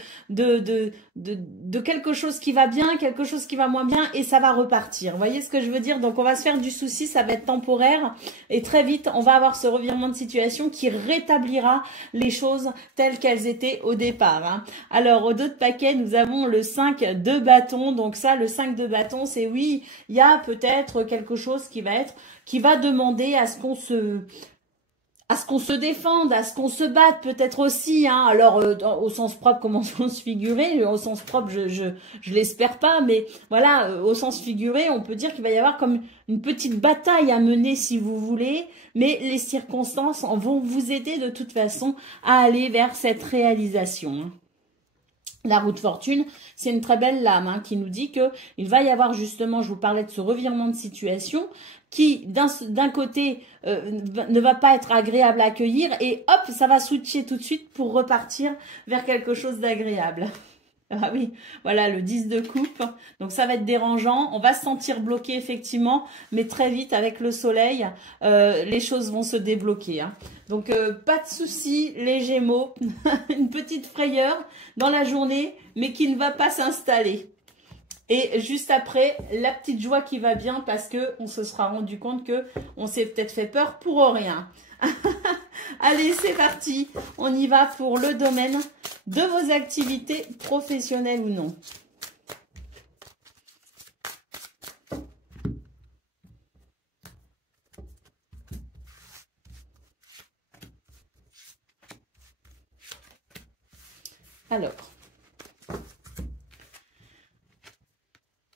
quelque chose qui va bien, quelque chose qui va moins bien, et ça va repartir. Vous voyez ce que je veux dire? Donc on va se faire du souci, ça va être temporaire, et très vite on va avoir ce revirement de situation qui rétablira les choses telles qu'elles étaient au départ. Hein. Alors au dos de paquet, nous avons le 5 de bâton. Donc ça, le 5 de bâton, c'est oui, il y a peut-être quelque chose qui va demander à ce qu'on se défende, à ce qu'on se batte peut-être aussi. Hein. Alors, au sens propre, comme au sens figuré, au sens propre, je l'espère pas, mais voilà, au sens figuré, on peut dire qu'il va y avoir comme une petite bataille à mener si vous voulez, mais les circonstances vont vous aider de toute façon à aller vers cette réalisation. Hein. La roue de fortune, c'est une très belle lame hein, qui nous dit que il va y avoir justement, je vous parlais de ce revirement de situation qui d'un côté ne va pas être agréable à accueillir et hop, ça va switcher tout de suite pour repartir vers quelque chose d'agréable. Ah oui, voilà le 10 de coupe, donc ça va être dérangeant, on va se sentir bloqué effectivement, mais très vite avec le soleil, les choses vont se débloquer. Hein. Donc pas de souci les Gémeaux, une petite frayeur dans la journée, mais qui ne va pas s'installer. Et juste après, la petite joie qui va bien parce que on se sera rendu compte que on s'est peut-être fait peur pour rien. Allez, c'est parti. On y va pour le domaine de vos activités professionnelles ou non. Alors,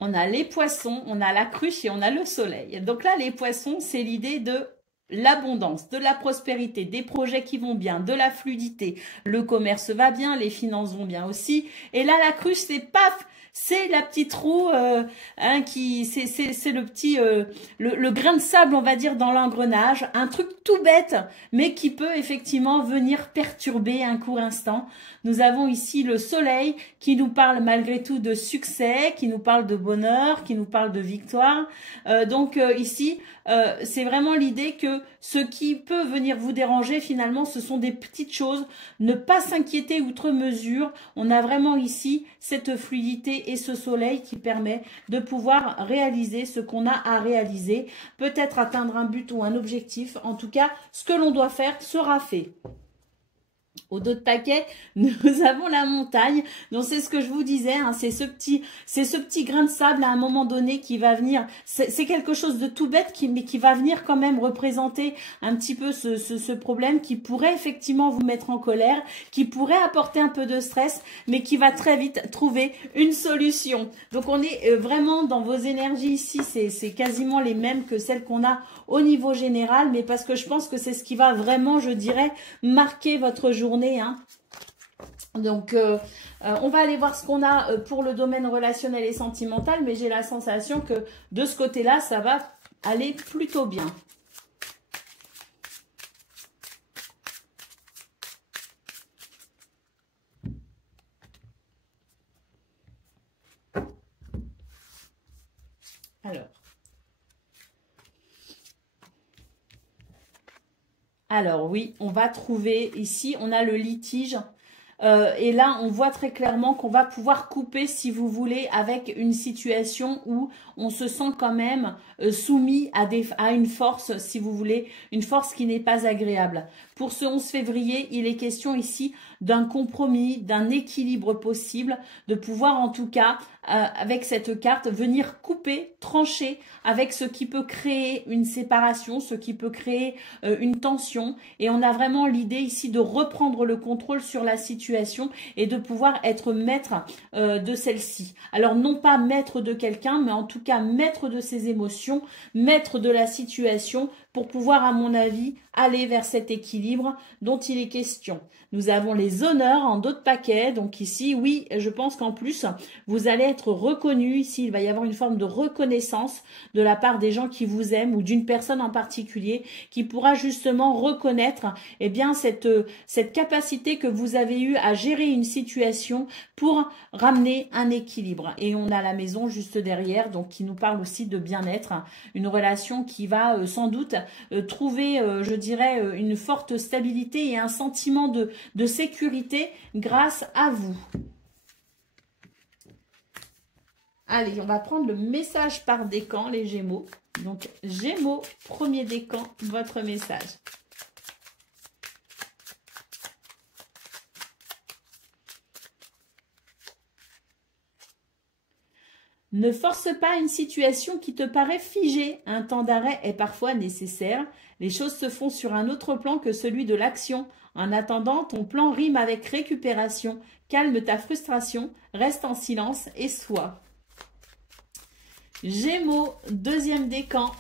on a les poissons, on a la cruche et on a le soleil. Donc là, les poissons, c'est l'idée de l'abondance, de la prospérité, des projets qui vont bien, de la fluidité. Le commerce va bien, les finances vont bien aussi. Et là, la cruche, c'est paf, c'est la petite roue, c'est le petit, le grain de sable, on va dire, dans l'engrenage. Un truc tout bête, mais qui peut effectivement venir perturber un court instant. Nous avons ici le soleil qui nous parle malgré tout de succès, qui nous parle de bonheur, qui nous parle de victoire. Ici, c'est vraiment l'idée que ce qui peut venir vous déranger, finalement, ce sont des petites choses. Ne pas s'inquiéter outre mesure. On a vraiment ici cette fluidité et ce soleil qui permet de pouvoir réaliser ce qu'on a à réaliser. Peut-être atteindre un but ou un objectif. En tout cas, ce que l'on doit faire sera fait. Au dos de paquet, nous avons la montagne. Donc c'est ce que je vous disais, hein, c'est ce petit grain de sable à un moment donné qui va venir. C'est quelque chose de tout bête mais qui va venir quand même représenter un petit peu ce problème qui pourrait effectivement vous mettre en colère, qui pourrait apporter un peu de stress, mais qui va très vite trouver une solution. Donc on est vraiment dans vos énergies ici, c'est quasiment les mêmes que celles qu'on a au niveau général, mais parce que je pense que c'est ce qui va vraiment, je dirais, marquer votre journée. Hein. Donc, on va aller voir ce qu'on a pour le domaine relationnel et sentimental, mais j'ai la sensation que de ce côté-là, ça va aller plutôt bien. Alors oui, on va trouver ici, on a le litige. Et là, on voit très clairement qu'on va pouvoir couper, si vous voulez, avec une situation où on se sent quand même soumis à une force, si vous voulez, une force qui n'est pas agréable. Pour ce 11 février, il est question ici d'un compromis, d'un équilibre possible, de pouvoir en tout cas, avec cette carte, venir couper, trancher avec ce qui peut créer une séparation, ce qui peut créer une tension. Et on a vraiment l'idée ici de reprendre le contrôle sur la situation et de pouvoir être maître de celle-ci. Alors non pas maître de quelqu'un, mais en tout cas maître de ses émotions, maître de la situation pour pouvoir, à mon avis, aller vers cet équilibre dont il est question. Nous avons les honneurs en dos de paquet. Donc ici, oui, je pense qu'en plus, vous allez être reconnu. Ici, il va y avoir une forme de reconnaissance de la part des gens qui vous aiment ou d'une personne en particulier qui pourra justement reconnaître eh bien, cette capacité que vous avez eue à gérer une situation pour ramener un équilibre. Et on a la maison juste derrière, donc qui nous parle aussi de bien-être. Une relation qui va sans doute trouver, je dirais, une forte stabilité et un sentiment de sécurité grâce à vous. Allez, on va prendre le message par décan, les Gémeaux. Donc, Gémeaux, premier décan, votre message. Ne force pas une situation qui te paraît figée. Un temps d'arrêt est parfois nécessaire. Les choses se font sur un autre plan que celui de l'action. En attendant, ton plan rime avec récupération. Calme ta frustration, reste en silence et sois. Gémeaux, deuxième décan.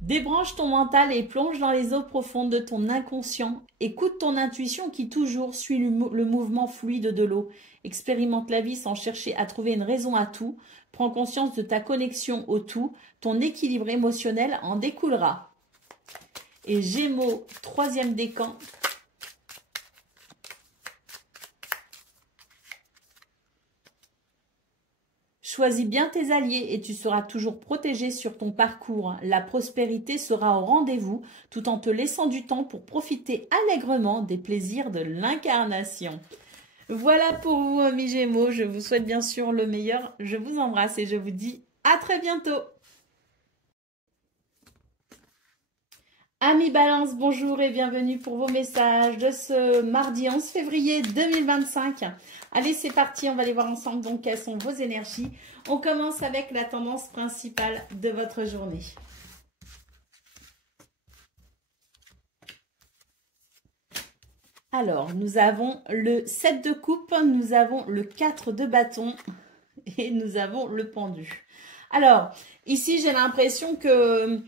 Débranche ton mental et plonge dans les eaux profondes de ton inconscient. Écoute ton intuition qui toujours suit le mouvement fluide de l'eau. Expérimente la vie sans chercher à trouver une raison à tout. Prends conscience de ta connexion au tout. Ton équilibre émotionnel en découlera. Et Gémeaux, troisième décan. Choisis bien tes alliés et tu seras toujours protégé sur ton parcours. La prospérité sera au rendez-vous tout en te laissant du temps pour profiter allègrement des plaisirs de l'incarnation. Voilà pour vous, amis Gémeaux. Je vous souhaite bien sûr le meilleur. Je vous embrasse et je vous dis à très bientôt. Amis Balance, bonjour et bienvenue pour vos messages de ce mardi 11 février 2025. Allez, c'est parti, on va aller voir ensemble donc quelles sont vos énergies. On commence avec la tendance principale de votre journée. Alors, nous avons le 7 de coupe, nous avons le 4 de bâton et nous avons le pendu. Alors, ici, j'ai l'impression que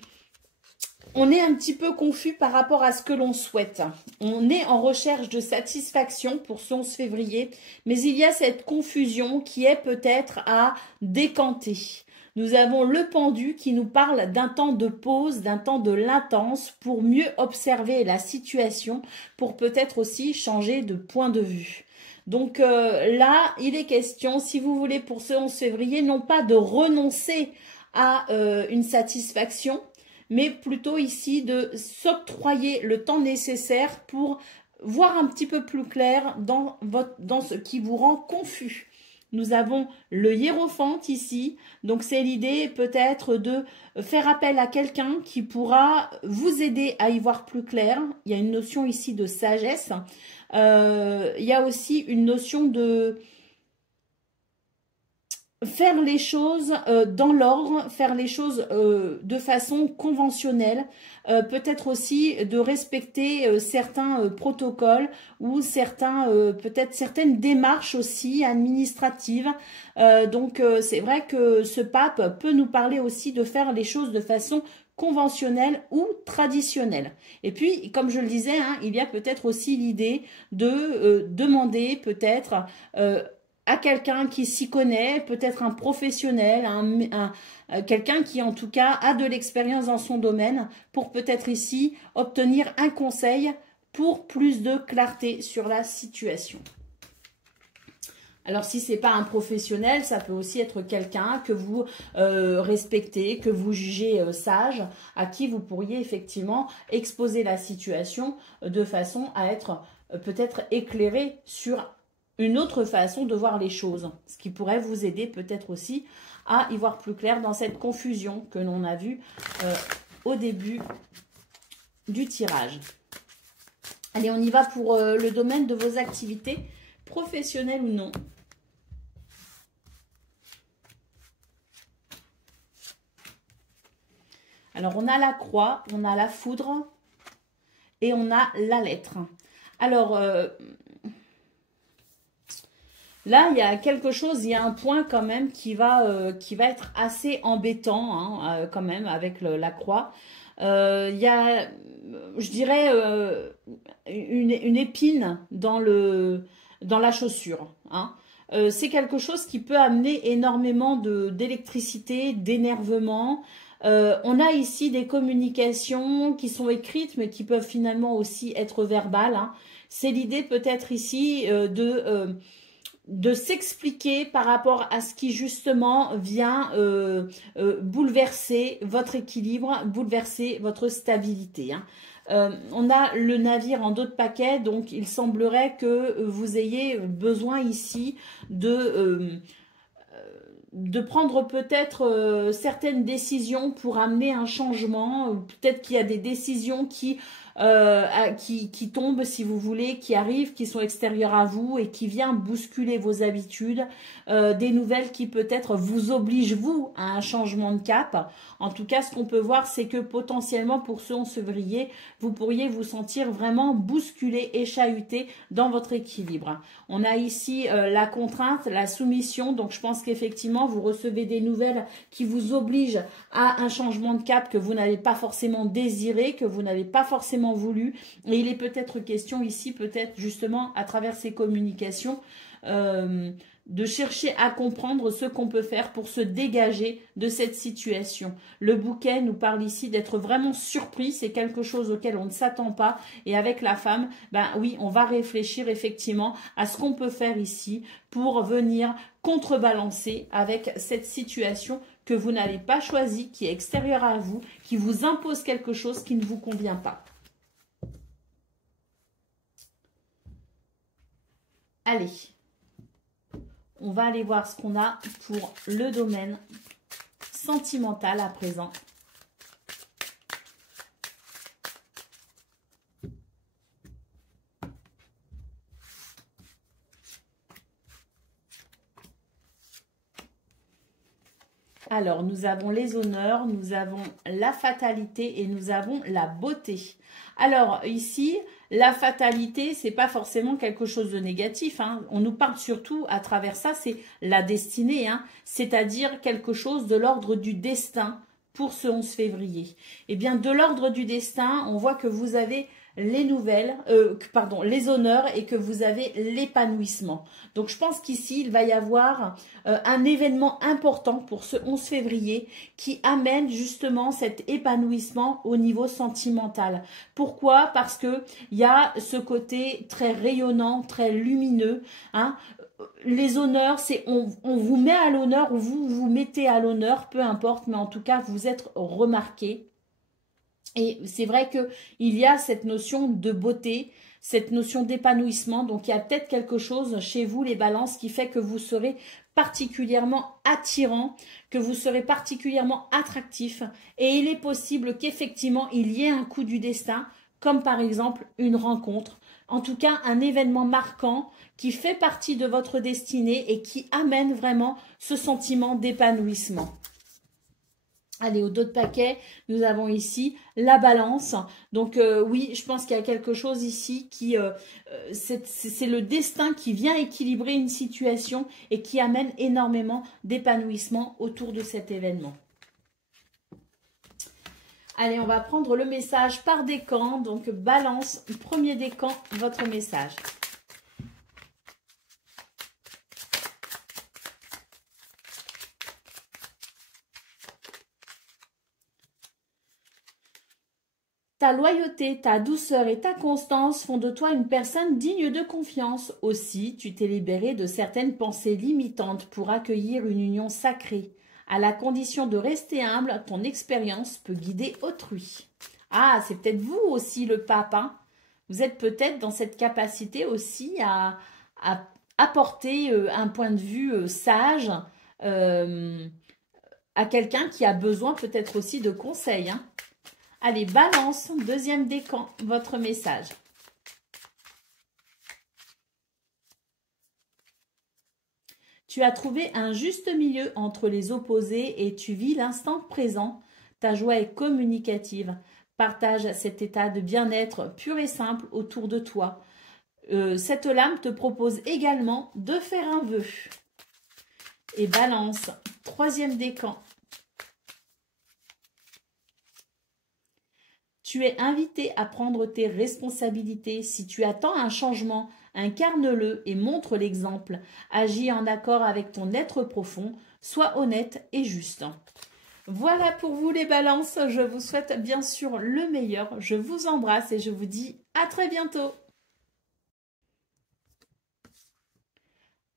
on est un petit peu confus par rapport à ce que l'on souhaite. On est en recherche de satisfaction pour ce 11 février, mais il y a cette confusion qui est peut-être à décanter. Nous avons le pendu qui nous parle d'un temps de pause, d'un temps de latence pour mieux observer la situation, pour peut-être aussi changer de point de vue. Donc là, il est question, si vous voulez, pour ce 11 février, non pas de renoncer à une satisfaction, mais plutôt ici de s'octroyer le temps nécessaire pour voir un petit peu plus clair dans ce qui vous rend confus. Nous avons le hiérophante ici, donc c'est l'idée peut-être de faire appel à quelqu'un qui pourra vous aider à y voir plus clair. Il y a une notion ici de sagesse. Il y a aussi une notion de faire les choses dans l'ordre, faire les choses de façon conventionnelle, peut-être aussi de respecter certains protocoles ou peut-être certaines démarches aussi administratives. Donc c'est vrai que ce pape peut nous parler aussi de faire les choses de façon conventionnelle ou traditionnelle. Et puis, comme je le disais, hein, il y a peut-être aussi l'idée de demander peut-être à quelqu'un qui s'y connaît, peut-être un professionnel, quelqu'un qui en tout cas a de l'expérience dans son domaine pour peut-être ici obtenir un conseil pour plus de clarté sur la situation. Alors si ce n'est pas un professionnel, ça peut aussi être quelqu'un que vous respectez, que vous jugez sage, à qui vous pourriez effectivement exposer la situation de façon à être peut-être éclairé sur une autre façon de voir les choses, ce qui pourrait vous aider peut-être aussi à y voir plus clair dans cette confusion que l'on a vue au début du tirage. Allez, on y va pour le domaine de vos activités, professionnelles ou non. Alors, on a la croix, on a la foudre et on a la lettre. Alors, là, il y a quelque chose, il y a un point quand même qui va être assez embêtant hein, quand même avec la croix. Il y a, je dirais, une épine dans la chaussure. Hein. C'est quelque chose qui peut amener énormément d'électricité, d'énervement. On a ici des communications qui sont écrites, mais qui peuvent finalement aussi être verbales. Hein. C'est l'idée peut-être ici de s'expliquer par rapport à ce qui justement vient bouleverser votre équilibre, bouleverser votre stabilité. Hein. On a le navire en dos de paquet, donc il semblerait que vous ayez besoin ici de prendre peut-être certaines décisions pour amener un changement. Peut-être qu'il y a des décisions qui tombent, si vous voulez, qui arrivent, qui sont extérieures à vous et qui viennent bousculer vos habitudes, des nouvelles qui peut-être vous obligent, vous, à un changement de cap. En tout cas, ce qu'on peut voir, c'est que potentiellement, pour ce 11 février, vous pourriez vous sentir vraiment bousculé et chahuté dans votre équilibre. On a ici la contrainte, la soumission, donc je pense qu'effectivement, vous recevez des nouvelles qui vous obligent à un changement de cap que vous n'avez pas forcément désiré, que vous n'avez pas forcément voulu. Et il est peut-être question ici, peut-être justement à travers ces communications, de chercher à comprendre ce qu'on peut faire pour se dégager de cette situation. Le bouquet nous parle ici d'être vraiment surpris, c'est quelque chose auquel on ne s'attend pas. Et avec la femme, ben oui, on va réfléchir effectivement à ce qu'on peut faire ici pour venir contrebalancer avec cette situation que vous n'avez pas choisie, qui est extérieure à vous, qui vous impose quelque chose qui ne vous convient pas. Allez, on va aller voir ce qu'on a pour le domaine sentimental à présent. Alors, nous avons les honneurs, nous avons la fatalité et nous avons la beauté. Alors, ici, La fatalité, c'est pas forcément quelque chose de négatif, hein. On nous parle surtout à travers ça, c'est la destinée, hein. C'est-à-dire quelque chose de l'ordre du destin pour ce 11 février. Eh bien, de l'ordre du destin, on voit que vous avez les nouvelles, les honneurs et que vous avez l'épanouissement. Donc, je pense qu'ici, il va y avoir un événement important pour ce 11 février qui amène justement cet épanouissement au niveau sentimental. Pourquoi? Parce que il y a ce côté très rayonnant, très lumineux, hein. Les honneurs, c'est on vous met à l'honneur ou vous vous mettez à l'honneur, peu importe, mais en tout cas, vous êtes remarqué. Et c'est vrai qu'il y a cette notion de beauté, cette notion d'épanouissement. Donc, il y a peut-être quelque chose chez vous, les balances, qui fait que vous serez particulièrement attirant, que vous serez particulièrement attractif. Et il est possible qu'effectivement, il y ait un coup du destin, comme par exemple une rencontre. En tout cas, un événement marquant qui fait partie de votre destinée et qui amène vraiment ce sentiment d'épanouissement. Allez, au dos de paquet, nous avons ici la balance. Donc oui, je pense qu'il y a quelque chose ici qui... c'est le destin qui vient équilibrer une situation et qui amène énormément d'épanouissement autour de cet événement. Allez, on va prendre le message par décan. Donc balance, premier décan, votre message. Ta loyauté, ta douceur et ta constance font de toi une personne digne de confiance. Aussi, tu t'es libéré de certaines pensées limitantes pour accueillir une union sacrée. À la condition de rester humble, ton expérience peut guider autrui. Ah, c'est peut-être vous aussi le pape, hein? Vous êtes peut-être dans cette capacité aussi à apporter un point de vue sage à quelqu'un qui a besoin peut-être aussi de conseils, hein? Allez, balance, deuxième décan, votre message. Tu as trouvé un juste milieu entre les opposés et tu vis l'instant présent. Ta joie est communicative. Partage cet état de bien-être pur et simple autour de toi. Cette lame te propose également de faire un vœu. Et balance, troisième décan. Tu es invité à prendre tes responsabilités. Si tu attends un changement, incarne-le et montre l'exemple. Agis en accord avec ton être profond. Sois honnête et juste. Voilà pour vous les balances. Je vous souhaite bien sûr le meilleur. Je vous embrasse et je vous dis à très bientôt.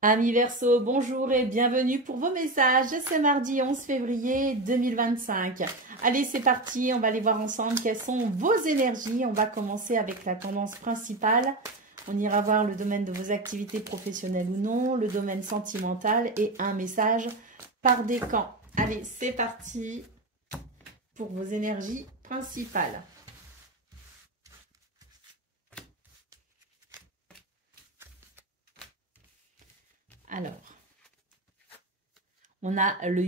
Amis Verseau, bonjour et bienvenue pour vos messages. C'est mardi 11 février 2025. Allez, c'est parti. On va aller voir ensemble quelles sont vos énergies. On va commencer avec la tendance principale. On ira voir le domaine de vos activités professionnelles ou non, le domaine sentimental et un message par décan. Allez, c'est parti pour vos énergies principales. Alors, on a le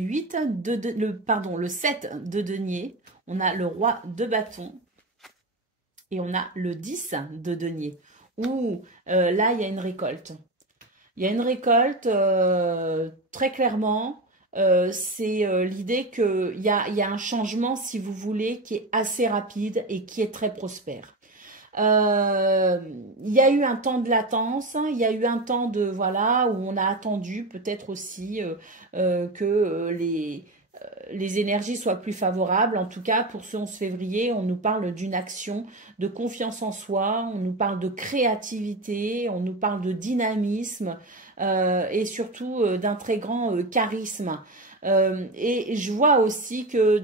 7 de denier, on a le roi de bâton et on a le 10 de denier. Ouh, là, il y a une récolte. Il y a une récolte, très clairement, c'est l'idée qu'il y a un changement, si vous voulez, qui est assez rapide et qui est très prospère. Il y a eu un temps de latence, il y a eu un temps de voilà où on a attendu peut-être aussi que les énergies soient plus favorables. En tout cas, pour ce 11 février, on nous parle d'une action de confiance en soi, on nous parle de créativité, on nous parle de dynamisme et surtout d'un très grand charisme. Et je vois aussi que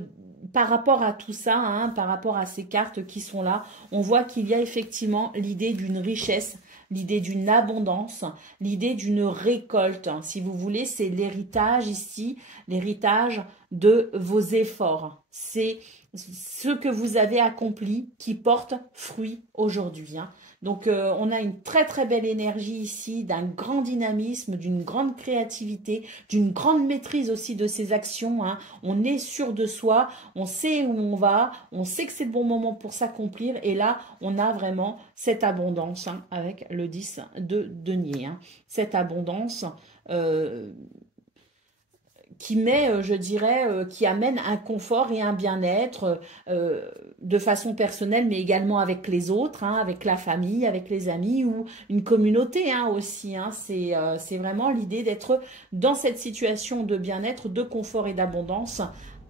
par rapport à tout ça, hein, par rapport à ces cartes qui sont là, on voit qu'il y a effectivement l'idée d'une richesse, l'idée d'une abondance, l'idée d'une récolte. Si vous voulez, c'est l'héritage ici, l'héritage de vos efforts. C'est ce que vous avez accompli qui porte fruit aujourd'hui, hein. Donc, on a une très très belle énergie ici, d'un grand dynamisme, d'une grande créativité, d'une grande maîtrise aussi de ses actions, hein. On est sûr de soi, on sait où on va, on sait que c'est le bon moment pour s'accomplir. Et là, on a vraiment cette abondance, hein, avec le 10 de denier, hein. Cette abondance qui met, je dirais, qui amène un confort et un bien-être de façon personnelle, mais également avec les autres, hein, avec la famille, avec les amis ou une communauté, hein, aussi, hein. C'est vraiment l'idée d'être dans cette situation de bien-être, de confort et d'abondance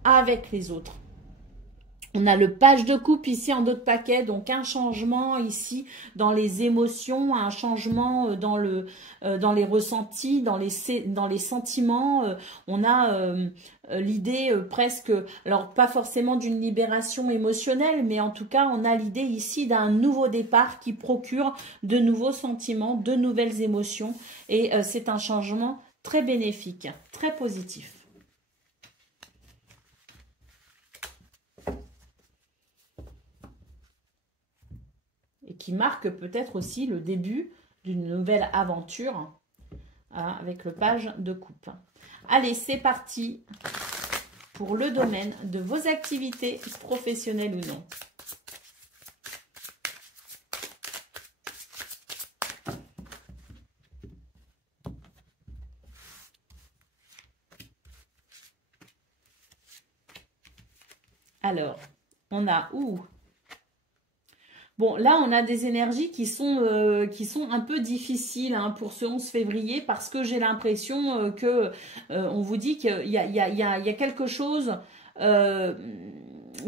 avec les autres. On a le page de coupe ici en dos de paquet, donc un changement ici dans les émotions, un changement dans les ressentis, dans les sentiments. On a l'idée presque, alors pas forcément d'une libération émotionnelle, mais en tout cas on a l'idée ici d'un nouveau départ qui procure de nouveaux sentiments, de nouvelles émotions. Et c'est un changement très bénéfique, très positif. Et qui marque peut-être aussi le début d'une nouvelle aventure, hein, avec le page de coupe. Allez, c'est parti pour le domaine de vos activités professionnelles ou non. Alors, on a où? Bon, là, on a des énergies qui sont un peu difficiles, hein, pour ce 11 février parce que j'ai l'impression que on vous dit qu'il y a quelque chose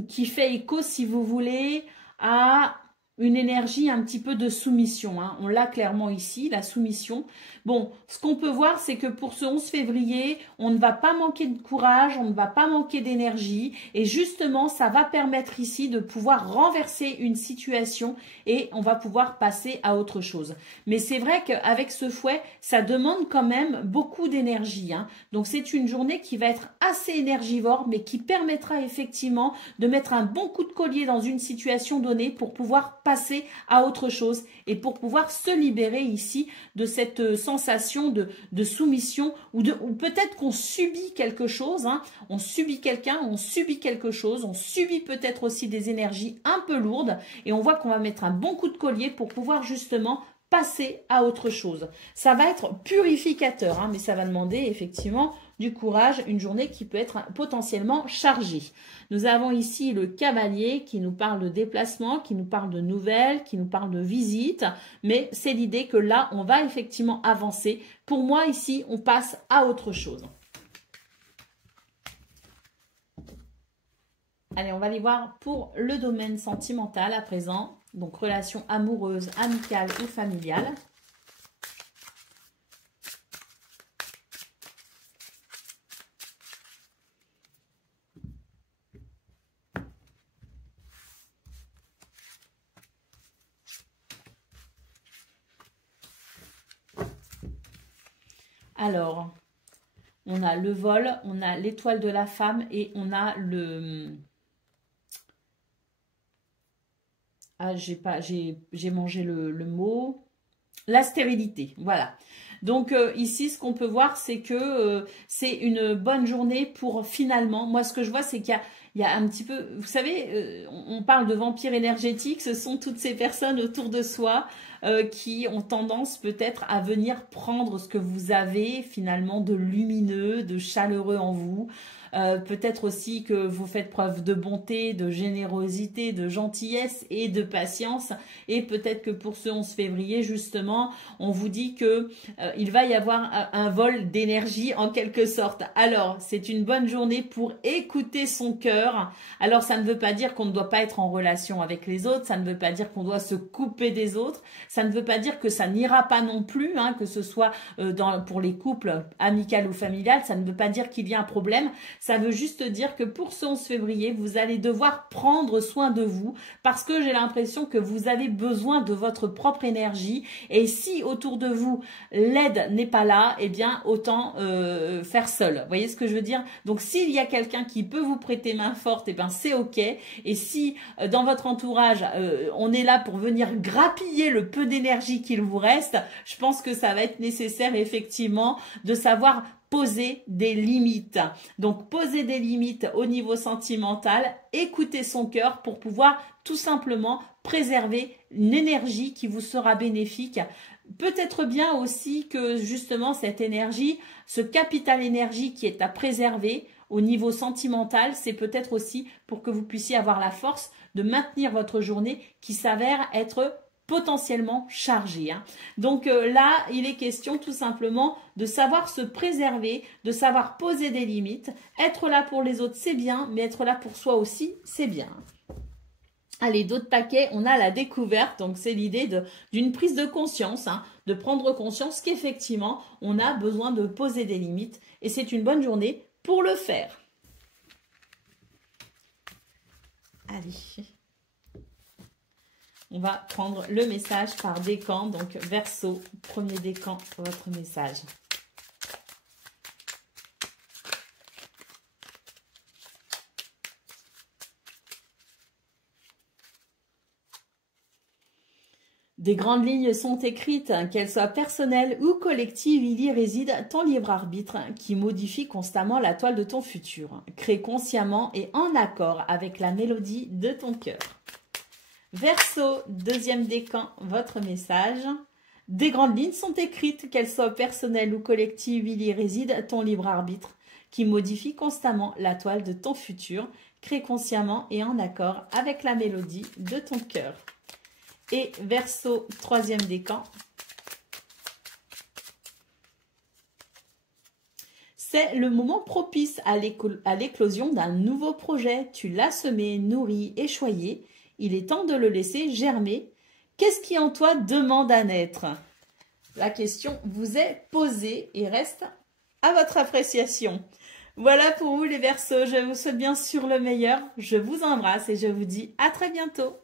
qui fait écho, si vous voulez, à une énergie un petit peu de soumission, hein. On l'a clairement ici, la soumission. Bon, ce qu'on peut voir, c'est que pour ce 11 février, on ne va pas manquer de courage, on ne va pas manquer d'énergie. Et justement, ça va permettre ici de pouvoir renverser une situation et on va pouvoir passer à autre chose. Mais c'est vrai qu'avec ce fouet, ça demande quand même beaucoup d'énergie, hein. Donc, c'est une journée qui va être assez énergivore, mais qui permettra effectivement de mettre un bon coup de collier dans une situation donnée pour pouvoir passer à autre chose et pour pouvoir se libérer ici de cette sensation de soumission ou peut-être qu'on subit quelque chose, hein. On subit quelqu'un, on subit quelque chose, on subit peut-être aussi des énergies un peu lourdes et on voit qu'on va mettre un bon coup de collier pour pouvoir justement passer à autre chose. Ça va être purificateur, hein, mais ça va demander effectivement du courage, une journée qui peut être potentiellement chargée. Nous avons ici le cavalier qui nous parle de déplacement, qui nous parle de nouvelles, qui nous parle de visite, mais c'est l'idée que là, on va effectivement avancer. Pour moi, ici, on passe à autre chose. Allez, on va aller voir pour le domaine sentimental à présent. Donc, relation amoureuse, amicale ou familiale. Alors, on a le vol, on a l'étoile de la femme et on a le... Ah, j'ai mangé le mot. La stérilité, voilà. Donc ici, ce qu'on peut voir, c'est que c'est une bonne journée pour finalement, moi ce que je vois, c'est qu'il y a un petit peu, vous savez, on parle de vampires énergétiques, ce sont toutes ces personnes autour de soi qui ont tendance peut-être à venir prendre ce que vous avez finalement de lumineux, de chaleureux en vous. Peut-être aussi que vous faites preuve de bonté, de générosité, de gentillesse et de patience. Et peut-être que pour ce 11 février, justement, on vous dit que il va y avoir un vol d'énergie en quelque sorte. Alors, c'est une bonne journée pour écouter son cœur. Alors, ça ne veut pas dire qu'on ne doit pas être en relation avec les autres. Ça ne veut pas dire qu'on doit se couper des autres. Ça ne veut pas dire que ça n'ira pas non plus, hein, que ce soit pour les couples amicaux ou familiales. Ça ne veut pas dire qu'il y a un problème. Ça veut juste dire que pour ce 11 février, vous allez devoir prendre soin de vous parce que j'ai l'impression que vous avez besoin de votre propre énergie. Et si autour de vous, l'aide n'est pas là, eh bien, autant faire seul. Vous voyez ce que je veux dire? Donc, s'il y a quelqu'un qui peut vous prêter main forte, eh bien, c'est OK. Et si dans votre entourage, on est là pour venir grappiller le peu d'énergie qu'il vous reste, je pense que ça va être nécessaire effectivement de savoir poser des limites. Donc, poser des limites au niveau sentimental, écouter son cœur pour pouvoir tout simplement préserver une énergie qui vous sera bénéfique. Peut-être bien aussi que justement cette énergie, ce capital énergie qui est à préserver au niveau sentimental, c'est peut-être aussi pour que vous puissiez avoir la force de maintenir votre journée qui s'avère être potentiellement chargée. Donc là, il est question tout simplement de savoir se préserver, de savoir poser des limites. Être là pour les autres, c'est bien, mais être là pour soi aussi, c'est bien. Allez, d'autres paquets, on a la découverte, donc c'est l'idée d'une prise de conscience, de prendre conscience qu'effectivement, on a besoin de poser des limites et c'est une bonne journée pour le faire. Allez, on va prendre le message par décan, donc Verseau, premier décan, votre message. Des grandes lignes sont écrites, qu'elles soient personnelles ou collectives, il y réside ton libre arbitre qui modifie constamment la toile de ton futur. Crée consciemment et en accord avec la mélodie de ton cœur. Verseau, deuxième décan, votre message. Des grandes lignes sont écrites, qu'elles soient personnelles ou collectives, il y réside ton libre arbitre qui modifie constamment la toile de ton futur. Crée consciemment et en accord avec la mélodie de ton cœur. Et Verseau, troisième décan. C'est le moment propice à l'éclosion d'un nouveau projet. Tu l'as semé, nourri et choyé. Il est temps de le laisser germer. Qu'est-ce qui en toi demande à naître? La question vous est posée et reste à votre appréciation. Voilà pour vous les Verseaux. Je vous souhaite bien sûr le meilleur. Je vous embrasse et je vous dis à très bientôt.